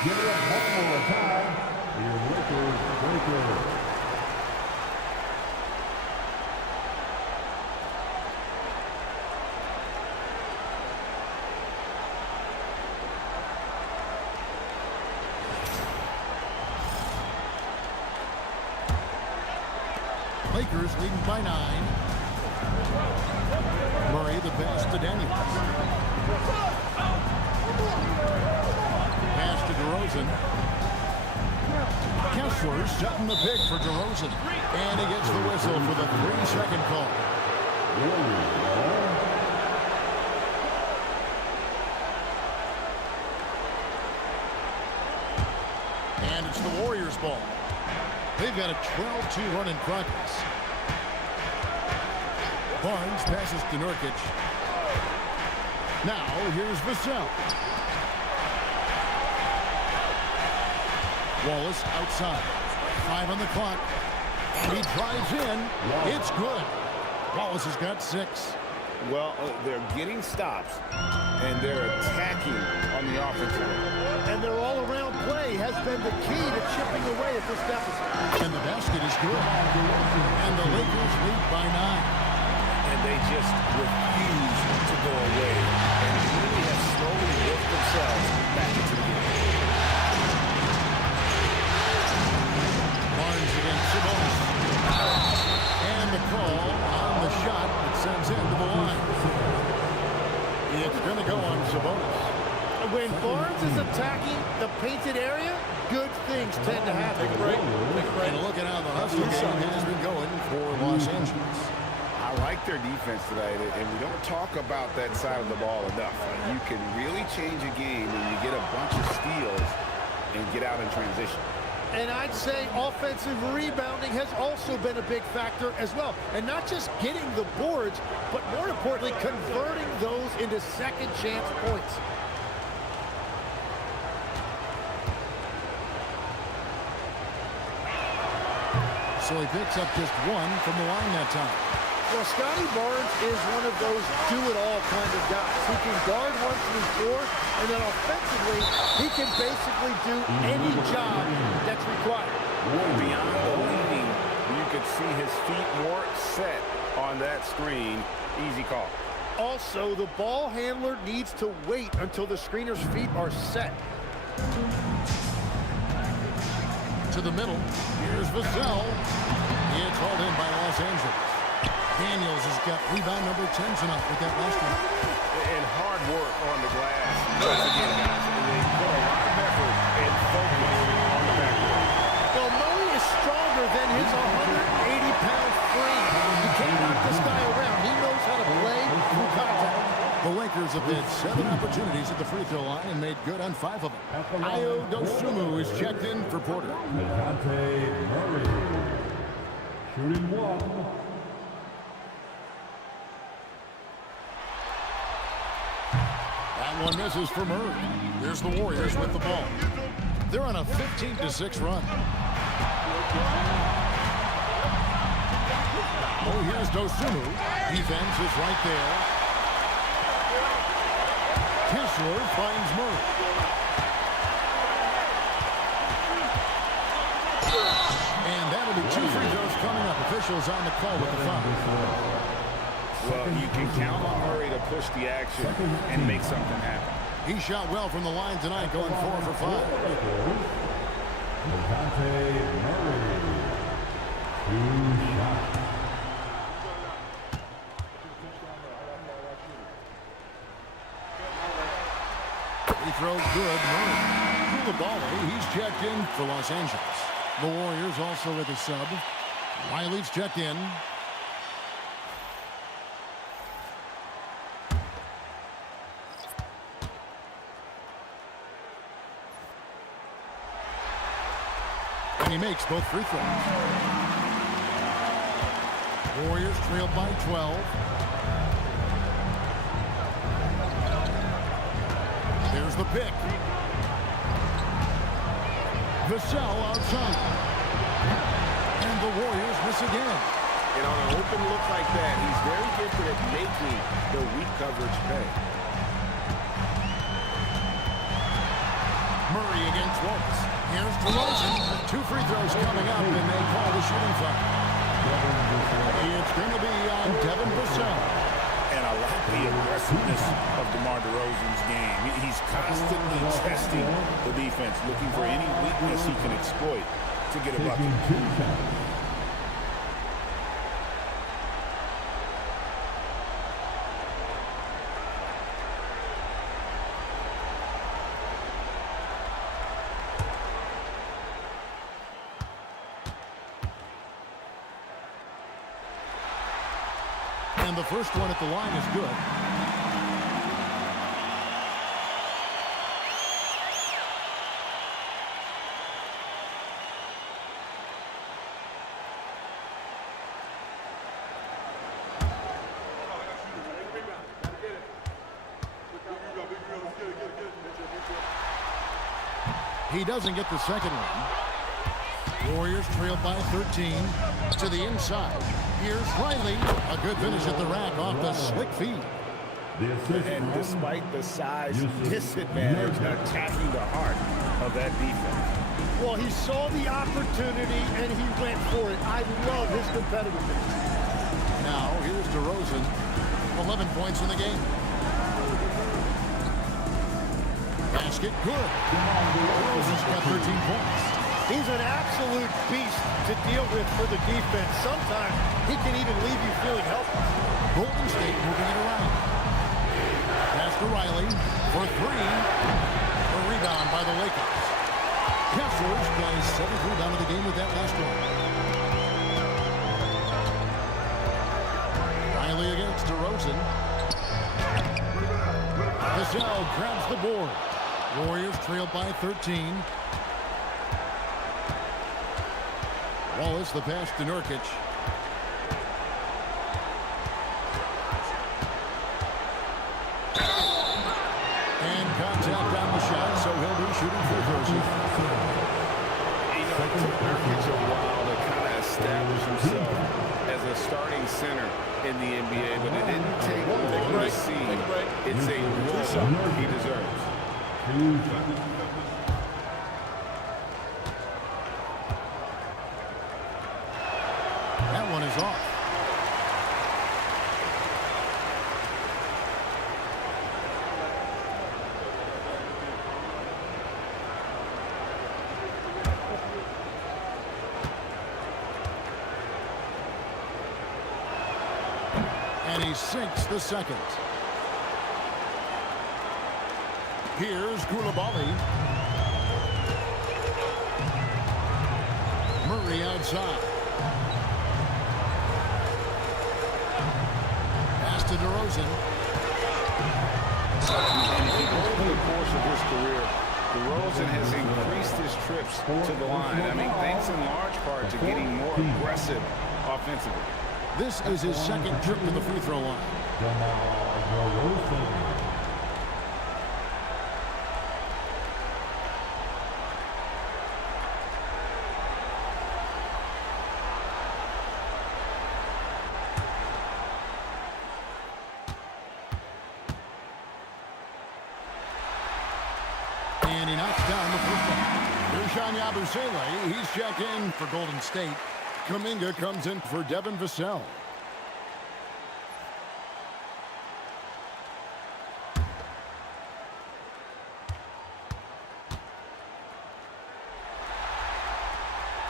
Give it up one more time. Your Lakers breaker. Lakers leading by 9. Murray the pass to Daniels. Pass to DeRozan. Kessler setting the pick for DeRozan. And he gets the whistle for the 3-second call. And it's the Warriors' ball. They've got a 12-2 run in progress. Barnes passes to Nurkic. Now here's Vassell. Wallace outside. 5 on the clock. And he drives in. It's good. Wallace has got 6. Well, they're getting stops, and they're attacking on the offensive end. And their all-around play has been the key to chipping away at this deficit. And the basket is good. And the Lakers lead by 9. And they just refuse to go away. And really have slowly worked themselves back into the game. Barnes against Sabonis. And the call on the shot that sends him to the line. It's going to go on Sabonis. When Barnes is attacking the painted area, good things tend to happen. And look at how the hustle game has been going for Los Angeles. I like their defense tonight, and we don't talk about that side of the ball enough. You can really change a game when you get a bunch of steals and get out in transition. And I'd say offensive rebounding has also been a big factor as well. And not just getting the boards, but more importantly, converting those into second chance points. So he picks up just one from the line that time. Well, Scotty Barnes is one of those do-it-all kind of guys. He can guard 1 through 4, and then offensively, he can basically do any job that's required. Beyond the leading, you could see his feet more set on that screen. Easy call. Also, the ball handler needs to wait until the screener's feet are set. To the middle. Here's Vassell. It's hauled in by Los Angeles. Daniels has got rebound number 10 tonight with that last one. And hard work on the glass. Once again, guys, they put a lot of effort and focus on the backboard. Well, Murray is stronger than his 180-pound frame. He can't knock this guy around. He knows how to play through contact. The Lakers have had 7 opportunities at the free throw line and made good on 5 of them. Ayo Dosunmu is checked in for Porter. Murray. Shooting 1. That one misses for Murray. Here's the Warriors with the ball. They're on a 15-6 run. Oh, here's Dosunmu. Defense is right there. Kessler finds Murray. And that'll be 2 free throws coming up. Officials on the call with the foul. Well, you can count on Murray to push the action and make something happen. He shot well from the line tonight, going 4 for 5. Murray. 2 shots. Free throw good. Murray. Koulibaly, he's checked in for Los Angeles. The Warriors also with a sub. Wiley's checked in. And he makes both free throws. Warriors trailed by 12. There's the pick. Vassell outside. And the Warriors miss again. And on an open look like that, he's very gifted at making the weak coverage pay. Murray against Wallace. Here's DeRozan. 2 free throws coming up, and they call the shooting foul. It's going to be on Devin Vassell. And I like the aggressiveness of DeMar DeRozan's game. He's constantly testing the defense, looking for any weakness he can exploit to get a bucket. And the first one at the line is good. He doesn't get the second one. Warriors trail by 13 to the inside. Here's Riley. A good finish at the rack off the slick feed. And despite the size disadvantage, attacking the heart of that defense. Well, he saw the opportunity and he went for it. I love his competitiveness. Now, here's DeRozan. 11 points in the game. Basket good. DeRozan's got 13 points. He's an absolute beast to deal with for the defense. Sometimes he can even leave you feeling helpless. Golden State moving it around. Pass to Riley for 3. A rebound by the Lakers. Kessler's got his 7th rebound of the game with that last one. Riley against DeRozan. Vassell grabs the board. Warriors trail by 13. Wallace the pass to Nurkic. And contact on the shot, so he'll be shooting free throws. It took Nurkic a while to kind of establish himself as a starting center in the NBA, but it didn't take long to see it's a role he deserves. That one is off. And he sinks the second. Here's Koulibaly. Murray outside. Pass to DeRozan. Over the course of his career, DeRozan has increased his trips to the line. I mean, thanks in large part to getting more aggressive offensively. This is his second trip to the free throw line. And he knocks down the first one. Dusan Yabusele, he's checked in for Golden State. Kuminga comes in for Devin Vassell.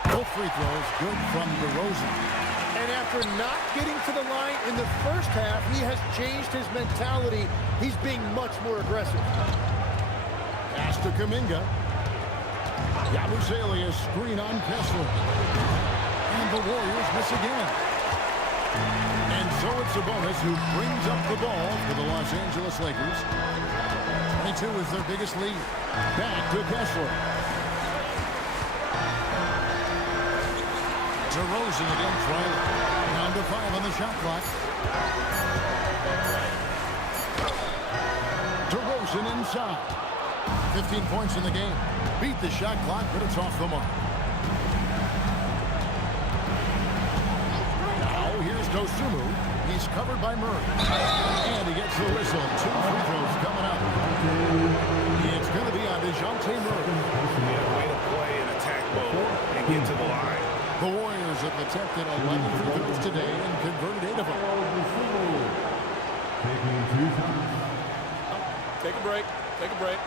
Both free throws good from DeRozan. And after not getting to the line in the first half, he has changed his mentality. He's being much more aggressive. Pass to Kuminga. Yabusele is screen on Kessler. And the Warriors miss again. And so it's Sabonis who brings up the ball for the Los Angeles Lakers. 22 is their biggest lead. Back to Kessler. DeRozan against Riley. Down to 5 on the shot clock. DeRozan inside. 15 points in the game. Beat the shot clock, but it's off the mark. Now here's Dosunmu. He's covered by Murray. And he gets the whistle. 2 free throws coming up. It's going to be on DeJounte Murray. Yeah, way to play in attack mode and get to the line. The Warriors have attempted 11 free throws today and converted 8 of them. Take a break. Take a break.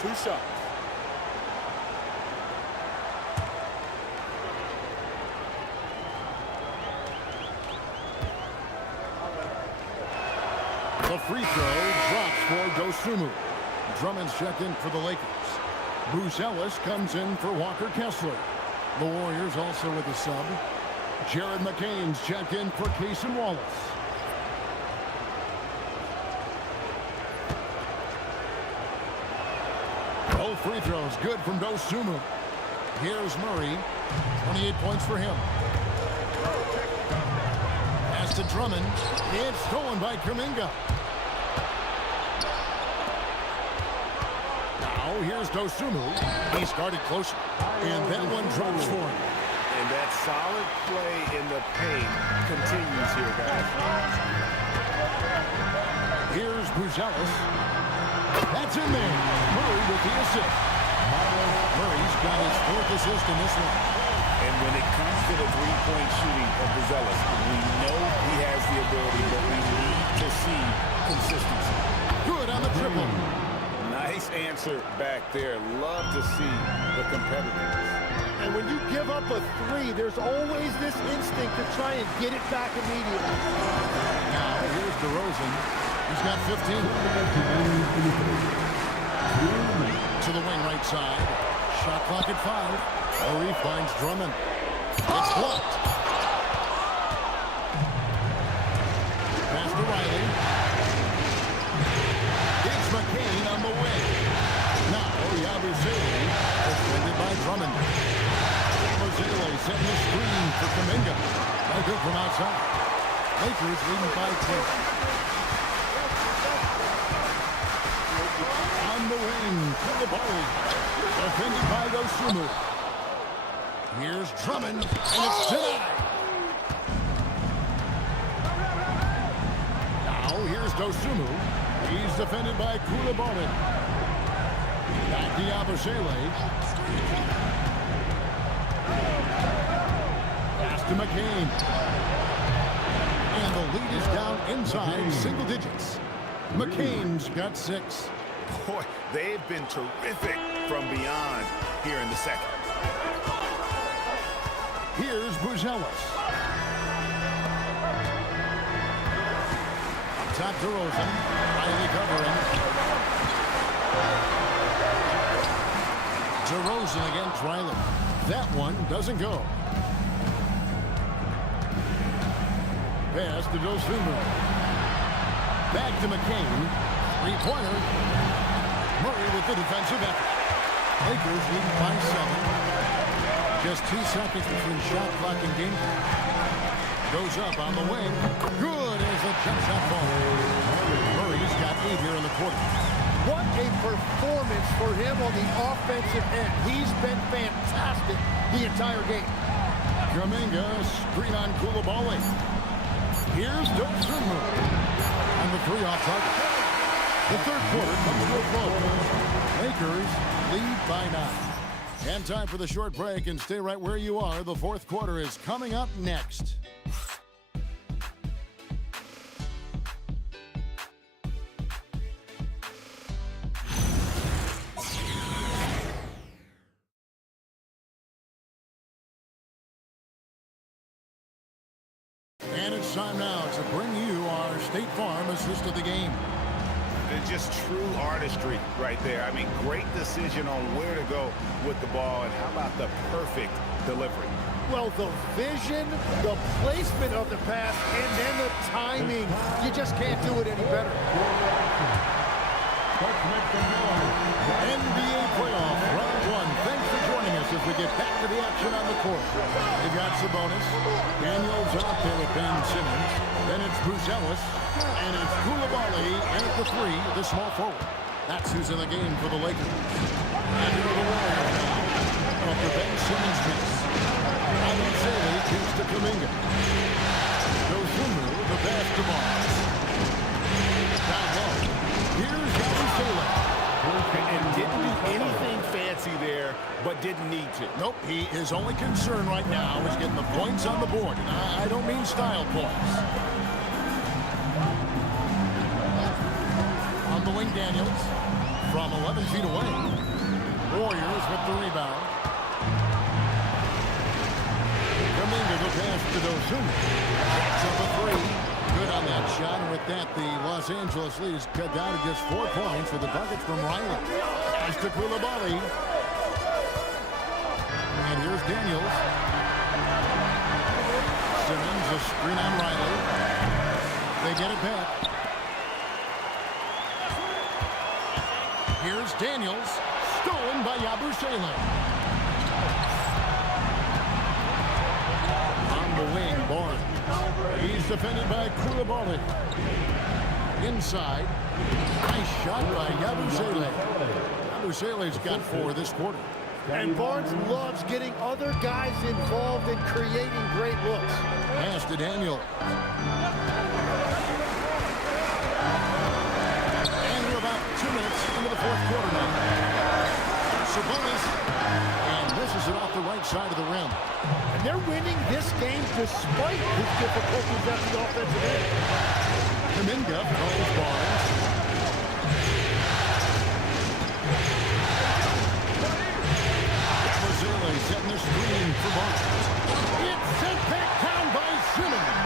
2 shots. The free throw drops for Dosunmu. Drummond's checked in for the Lakers. Bruce Ellis comes in for Walker Kessler. The Warriors also with a sub. Jared McCain's checked in for Cason Wallace. Both free throws good from Dosunmu. Here's Murray. 28 points for him. Pass to Drummond. It's stolen by Kuminga. Now here's Dosunmu. He started closer. And that one drops for him. And that solid play in the paint continues here, guys. Here's Bruzelis. That's in there. Murray with the assist. Murray's got his 4th assist in this one. And when it comes to the three-point shooting of Bruzelis, we know he has the ability, but we need to see consistency. Good on the triple. Nice answer back there. Love to see the competitiveness. And when you give up a 3, there's always this instinct to try and get it back immediately. Now here's DeRozan. He's got 15. To the wing right side. Shot clock at 5. Murray finds Drummond. It's blocked. Pass to Riley. It's McCain on the way. Now Yabusele defended by Drummond. Yabusele setting the screen for Kuminga. No good from outside. Lakers leading by 10. On the wing, Koulibaly, defended by Dosunmu. Here's Drummond, and it's denied. Now here's Dosunmu. He's defended by Koulibaly. Back to Yabusele. Pass to McCain. And the lead is down inside single digits. McCain's got 6. Boy, they've been terrific from beyond here in the second. Here's Buzelis. Up top to Rosen. Riley covering. DeRozan against Riley. That one doesn't go. Pass to Dosunmu. Back to McCain. 3-pointer. Murray with the defensive effort. Lakers lead by 7. Just 2 seconds between shot clock and game clock. Goes up on the wing. Good as a jump shot ball. Murray's got 8 here in the quarter. What a performance for him on the offensive end. He's been fantastic the entire game. Kuminga, screen on Koulibaly. Here's Dosunmu. And the 3 off target. The third quarter comes to a close. Lakers lead by 9. And time for the short break, and stay right where you are. The fourth quarter is coming up next. And it's time now to bring you our State Farm assist of the game. It's just true artistry right there. I mean, great decision on where to go with the ball, and how about the perfect delivery? Well, the vision, the placement of the pass, and then the timing. You just can't do it any better. NBA playoff round 1. Thanks for joining us as we get back to the action on the court. They've got Sabonis. Daniels out there with Ben Simmons. Then it's Buzelis. And it's Koulibaly in at the 3, the small forward. That's who's in the game for the Lakers. And into the Warriors now. After Ben Simmons miss. Yabusele kicks to Kuminga. Dosunmu, the pass to Barnes. Down low. Here's Yabusele. And didn't do anything fancy there, but didn't need to. Nope, his only concern right now is getting the points on the board. And I don't mean style points. On the wing, Daniels from 11 feet away. Warriors with the rebound. Kuminga the pass to Dosunmu. That's up a 3. Good on that shot. And with that, the Los Angeles lead is cut down to just 4 points with the buckets from Riley. As to Koulibaly. And here's Daniels. Simmons a screen on Riley. They get it back. Here's Daniels. Stolen by Yabusele. On the wing, Barnes. He's defended by Koulibaly. Inside. Nice shot by Yabusele. Yabusele's got 4 this quarter. And Barnes loves getting other guys involved in creating great looks. Pass to Daniel. And we're about 2 minutes into the fourth quarter now. Sabonis. And misses it off the right side of the rim. And they're winning this game despite his difficulties at the offensive end. Kuminga calls Barnes. Yabusele setting the screen for Barnes. It's sent back down by Simmons.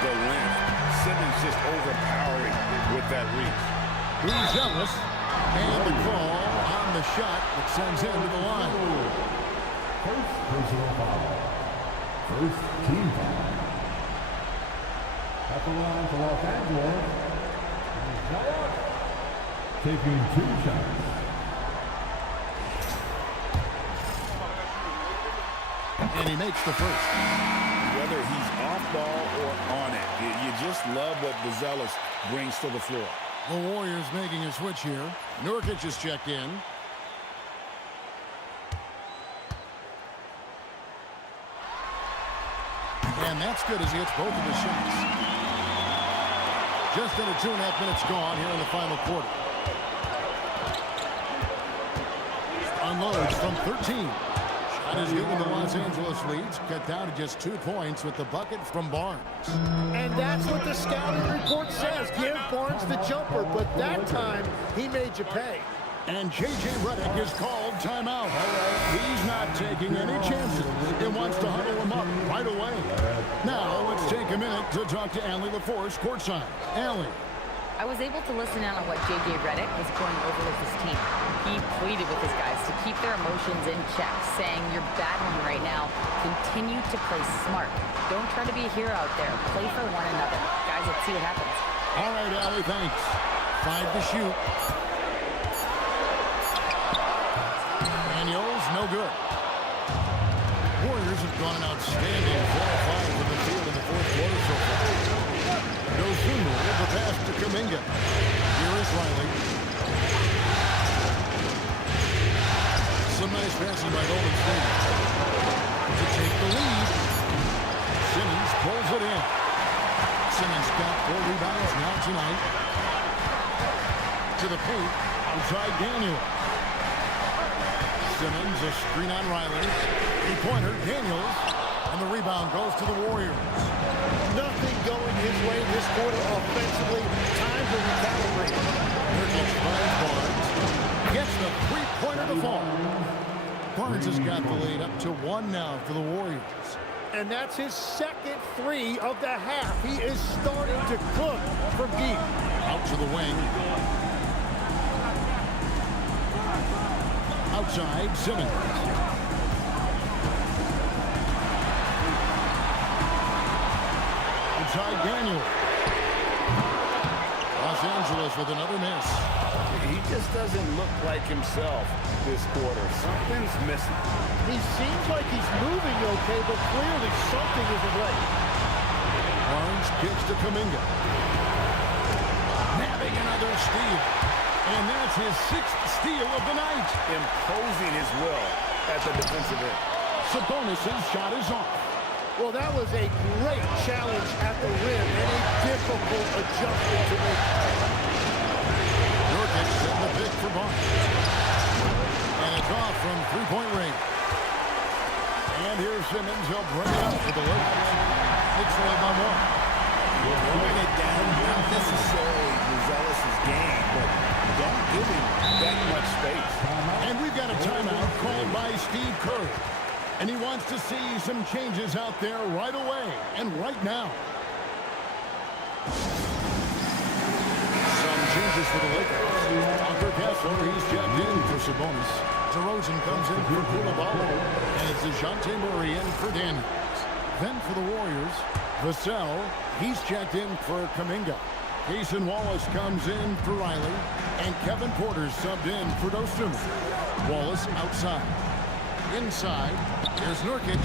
The length. Simmons just overpowering with that reach. Buzelis. And the call on the shot that sends him to the line. First personal foul. First team foul. At the line for Los Angeles. Taking 2 shots. And he makes the first. Whether he's off ball or on it, you just love what Buzelis brings to the floor. The Warriors making a switch here. Nurkic is checked in. And that's good as he hits both of his shots. Just under 2.5 minutes gone here in the final quarter. Unloads from 13. Shot is good, and the Los Angeles leads cut down to just 2 points with the bucket from Barnes. And that's what the scouting report says. Give Barnes the jumper, but that time he made you pay. And J.J. Redick is called timeout. He's not taking any chances. He wants to huddle him up right away. Now let's take a minute to talk to Allie LaForce courtside. Allie. I was able to listen in on what J.J. Redick was going over with his team. He pleaded with his guys to keep their emotions in check, saying, "You're battling right now. Continue to play smart. Don't try to be a hero out there. Play for one another." Guys, let's see what happens. All right, Allie, thanks. 5 to shoot. Daniels, no good. Warriors have gone an outstanding 4-5 from the field in the fourth quarter so far. Dosunmu with the pass to Kuminga. Here is Riley. Some nice passing by Golden State. To take the lead. Simmons pulls it in. Simmons got 4 rebounds now tonight. To the paint. Outside Daniels. Simmons, a screen on Riley. Three-pointer, Daniels. And the rebound goes to the Warriors. Nothing going his way this quarter offensively. Time to recalibrate. Nurkic finds Barnes. Gets the three-pointer to fall. Barnes has got the lead up to 1 now for the Warriors. And that's his second 3 of the half. He is starting to cook from deep. Out to the wing. Outside, Simmons. Outside, Daniel. Los Angeles with another miss. He just doesn't look like himself this quarter. Something's missing. He seems like he's moving okay, but clearly something isn't right. Barnes kicks to Kuminga. Nabbing another steal. And that's his 6th steal of the night. Imposing his will at the defensive end. Sabonis' shot is off. Well, that was a great challenge at the rim and a difficult adjustment to make. Nurkic set the pick for Barnes. And it's off from three-point range. And here's Simmons. He'll bring it up for the Lakers. It's trailed by 1. Bring it down, not necessarily Gonzalez's game, but don't give him that much space. And we've got a timeout called by Steve Kerr. And he wants to see some changes out there right away and right now. Some changes for the Lakers. Tucker Kessler, he's checked in for Sabonis. DeRozan comes in for Koulibaly. And it's DeJounte Murray in for Daniels. Then for the Warriors, Vassell, he's checked in for Kuminga. Jason Wallace comes in for Riley. And Kevin Porter's subbed in for Dosunmu. Wallace outside. Inside, here's Nurkic.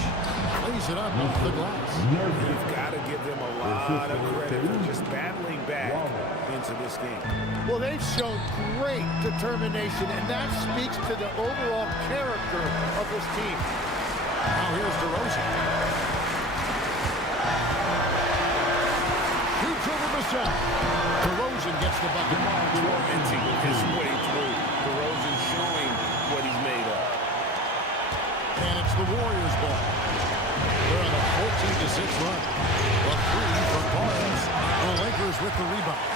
Lays it up off the glass. You've got to give them a lot of credit for just battling back into this game. Well, they've shown great determination, and that speaks to the overall character of this team. Now here's DeRozan. Shoots over Vassell. DeRozan gets the bucket. Tormenting his way through. DeRozan showing what he's made of. And it's the Warriors' ball. They're on a 14-6 run. A 3 from Barnes. The Lakers with the rebound.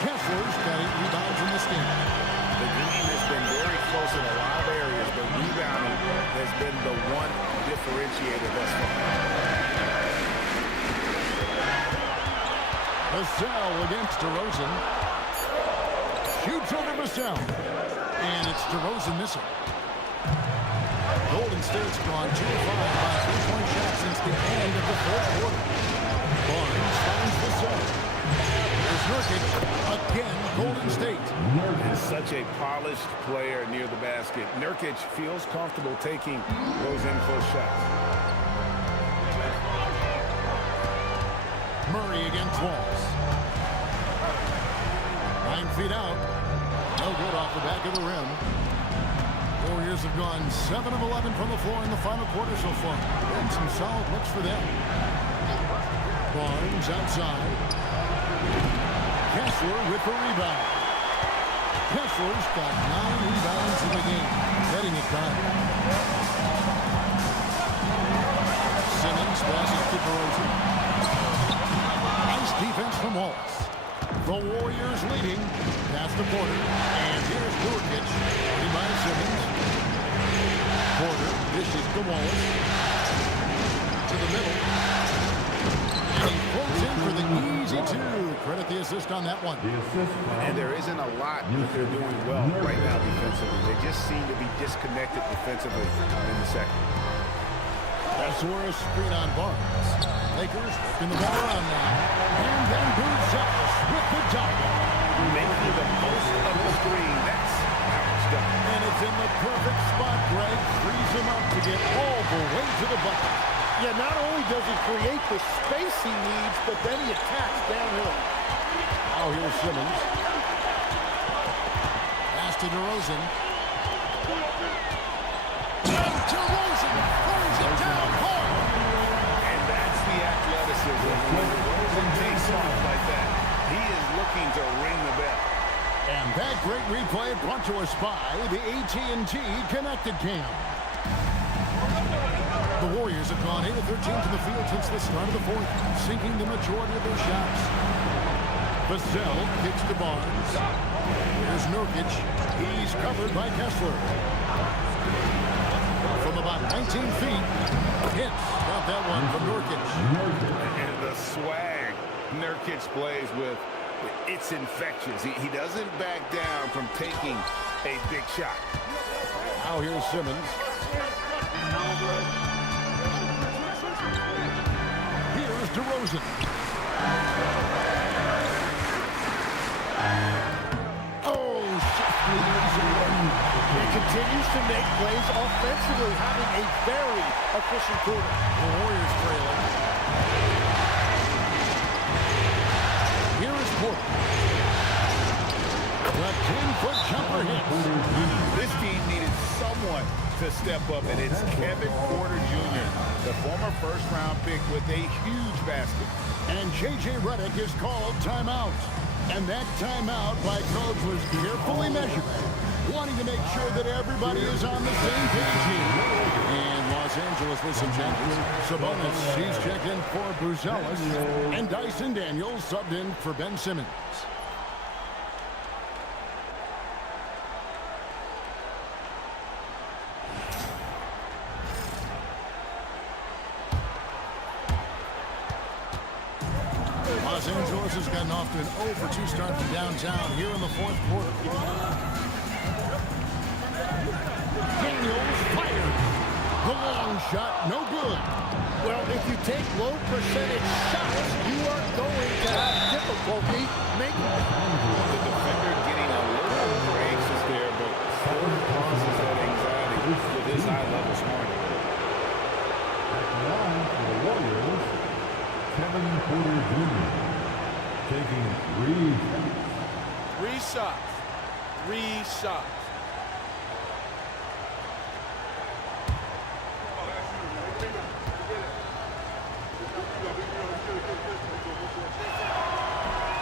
Kessler's got 8 rebounds in this game. The game has been very close in a lot of areas, but rebounding has been the one differentiator thus far. Vassell against DeRozan. Shoots over Vassell. And it's DeRozan missing. Golden State's gone 2-5 by 3-point shots since the end of the fourth quarter. Barnes finds Vassell. There's Nurkic. Again, Golden State. And such a polished player near the basket. Nurkic feels comfortable taking those in-close shots. Murray against Walls. 9 feet out. No good off the back of the rim. Warriors have gone 7 of 11 from the floor in the final quarter so far. And some solid looks for them. Barnes outside. Kessler with the rebound. Kessler's got 9 rebounds in the game, getting it done. Simmons passes to DeRozan. Nice defense from Wallace. The Warriors leading past the quarter. And here's Nurkic, in by Simmons. Porter dishes to Wallace. To the middle. And he floats in for the easy two. Credit the assist on that one. And there isn't a lot that they're doing well right now defensively. They just seem to be disconnected defensively in the second. That's where a screen on Barnes. Lakers working the ball around now. And then Buzelis with the dunk. Making the most of the screen. That's how it's done. And it's in the perfect spot, Greg. Frees him up to get all the way to the bucket. Yeah, not only does he create the space he needs, but then he attacks downhill. Now here's Simmons. Pass to DeRozan. And DeRozan throws it down hard. And that's the athleticism. When DeRozan takes off like that, he is looking to ring the bell. And that great replay brought to us by the AT&T Connected Cam. The Warriors have gone 8 of 13 to the field since the start of the fourth, sinking the majority of their shots. Vassell kicks to Barnes. Here's Nurkic. He's covered by Kessler. From about 19 feet, hits. Got that one from Nurkic. And the swag Nurkic plays with, it's infectious. He doesn't back down from taking a big shot. Now here's Simmons. Here's DeRozan. Oh, softly lays it in. He continues to make plays offensively, having a very efficient quarter. The Warriors trailing. Here is Porter. The 10-foot jumper hits. This team needed someone to step up, and it's Kevin Porter Jr., the former first-round pick with a huge basket. And J.J. Redick is called timeout. And that timeout by coach was carefully measured, wanting to make sure that everybody is on the same page here. And Los Angeles with some changes. Sabonis, he's checked in for Buzelis, and Dyson Daniels subbed in for Ben Simmons. Los Angeles has gotten off to an 0-for-2 start from downtown here in the fourth quarter. Daniels fired. The long shot, no good. Well, if you take low percentage shots, you are going to have difficulty making them. The defender getting a little over anxious there, but still causes that anxiety with his high-level scoring. At the line for the Warriors, Kevin Porter Jr. taking 3 shots. 3 shots.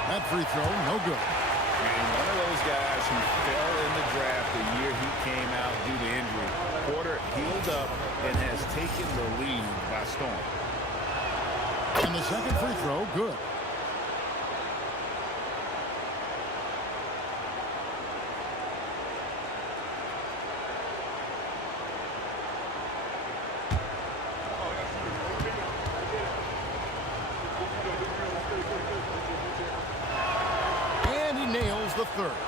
That free throw, no good. And one of those guys who fell in the draft the year he came out due to injury. Porter healed up and has taken the lead by storm. And the second free throw, good. And he nails the third.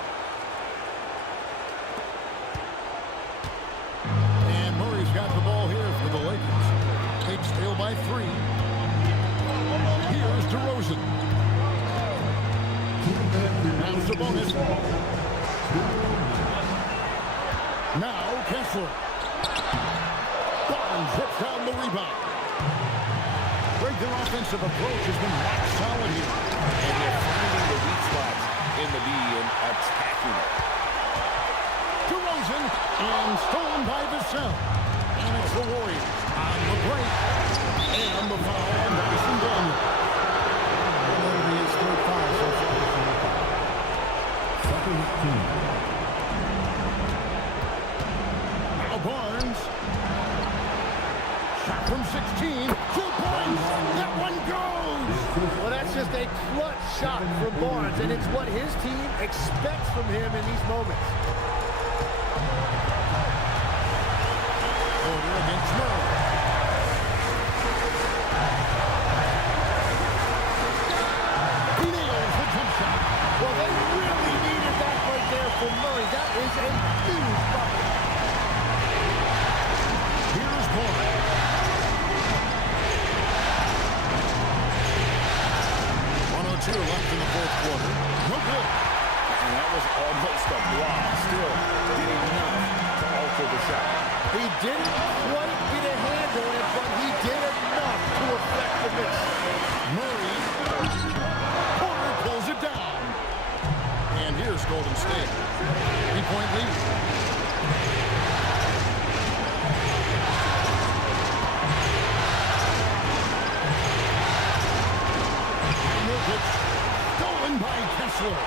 And Murray's got the ball here for the Lakers. Takes trail by 3. Here's DeRozan. Now Sabonis. Now Kessler. Barnes rips down the rebound. Greg, their offensive approach has been rock solid here. And they're finding the weak spots in the D and attacking it. DeRozan. poison and stolen by Vassell. And it's the Warriors on the break. And the foul on Dyson Daniel. That'll be his third foul so far. Second team. Now Barnes. Shot from 16. 2 points. That one goes. Well, that's just a clutch shot from Barnes, and it's what his team expects from him in these moments. Porter against Murray. He nails the jump shot. Well, they really needed that right there from Murray. That is a huge bucket. Here's Porter. 1:02 left in the fourth quarter. No good. And that was almost a block. Still did enough to alter the shot. He didn't quite get a hand on it, but he did enough to affect the miss. Murray. Porter pulls it down. And here's Golden State. 3-point lead. Stolen by Kessler.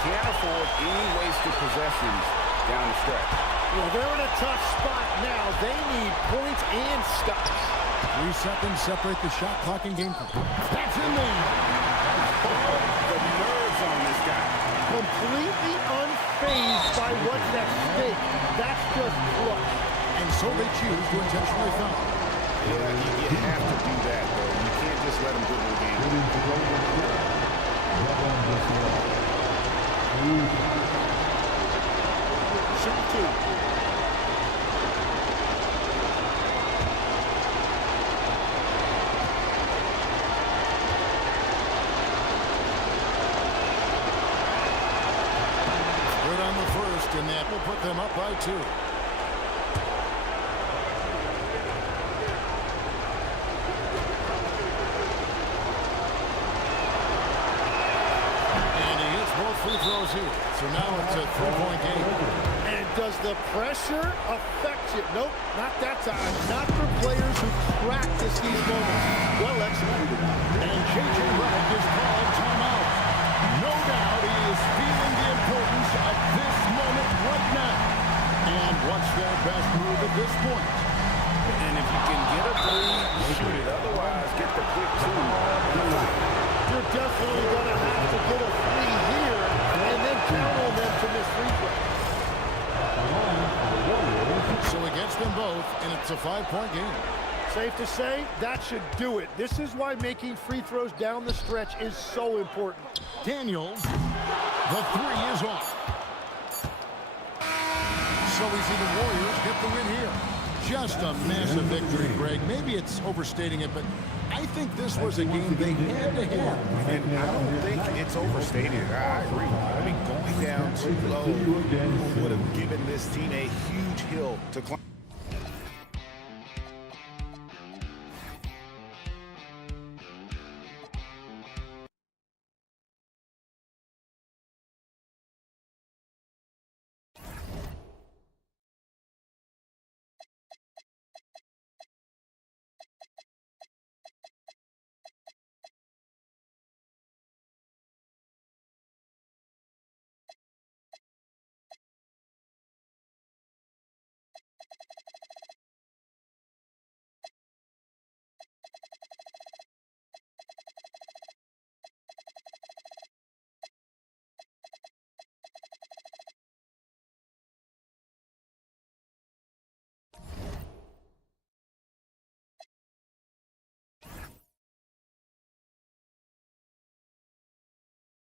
Can't afford any wasted possessions down the stretch. Well, they're in a tough spot now. They need points and stops. 3 seconds separate the shot clock and game clock. That's in there. The nerves on this guy. Completely unfazed by what's at stake. That's just clutch. And so they choose to intentionally foul. Yeah, you have to do that, though. You can't just let him dribble the game. Shoot 2. Good on the first, and that will put them up by 2. Free throws here. So now it's a 3-point game. And does the pressure affect you? Nope, not that time. Not for players who practice these moments. Well executed. And J.J. Redick is called timeout. No doubt he is feeling the importance of this moment right now. And what's their best move at this point? And if you can get a 3, shoot it. Otherwise, get the quick 2. You're definitely going to have to get a 3 here and then count on them to miss free throws. So he gets them both, and it's a 5-point game. Safe to say, that should do it. This is why making free throws down the stretch is so important. Daniel, the 3 is off. So we see the Warriors get the win here. Just a massive victory, Greg. Maybe it's overstating it, but I think this was a game they had to have. And I don't think it's overstated. I agree. I mean, going down too low would have given this team a huge hill to climb.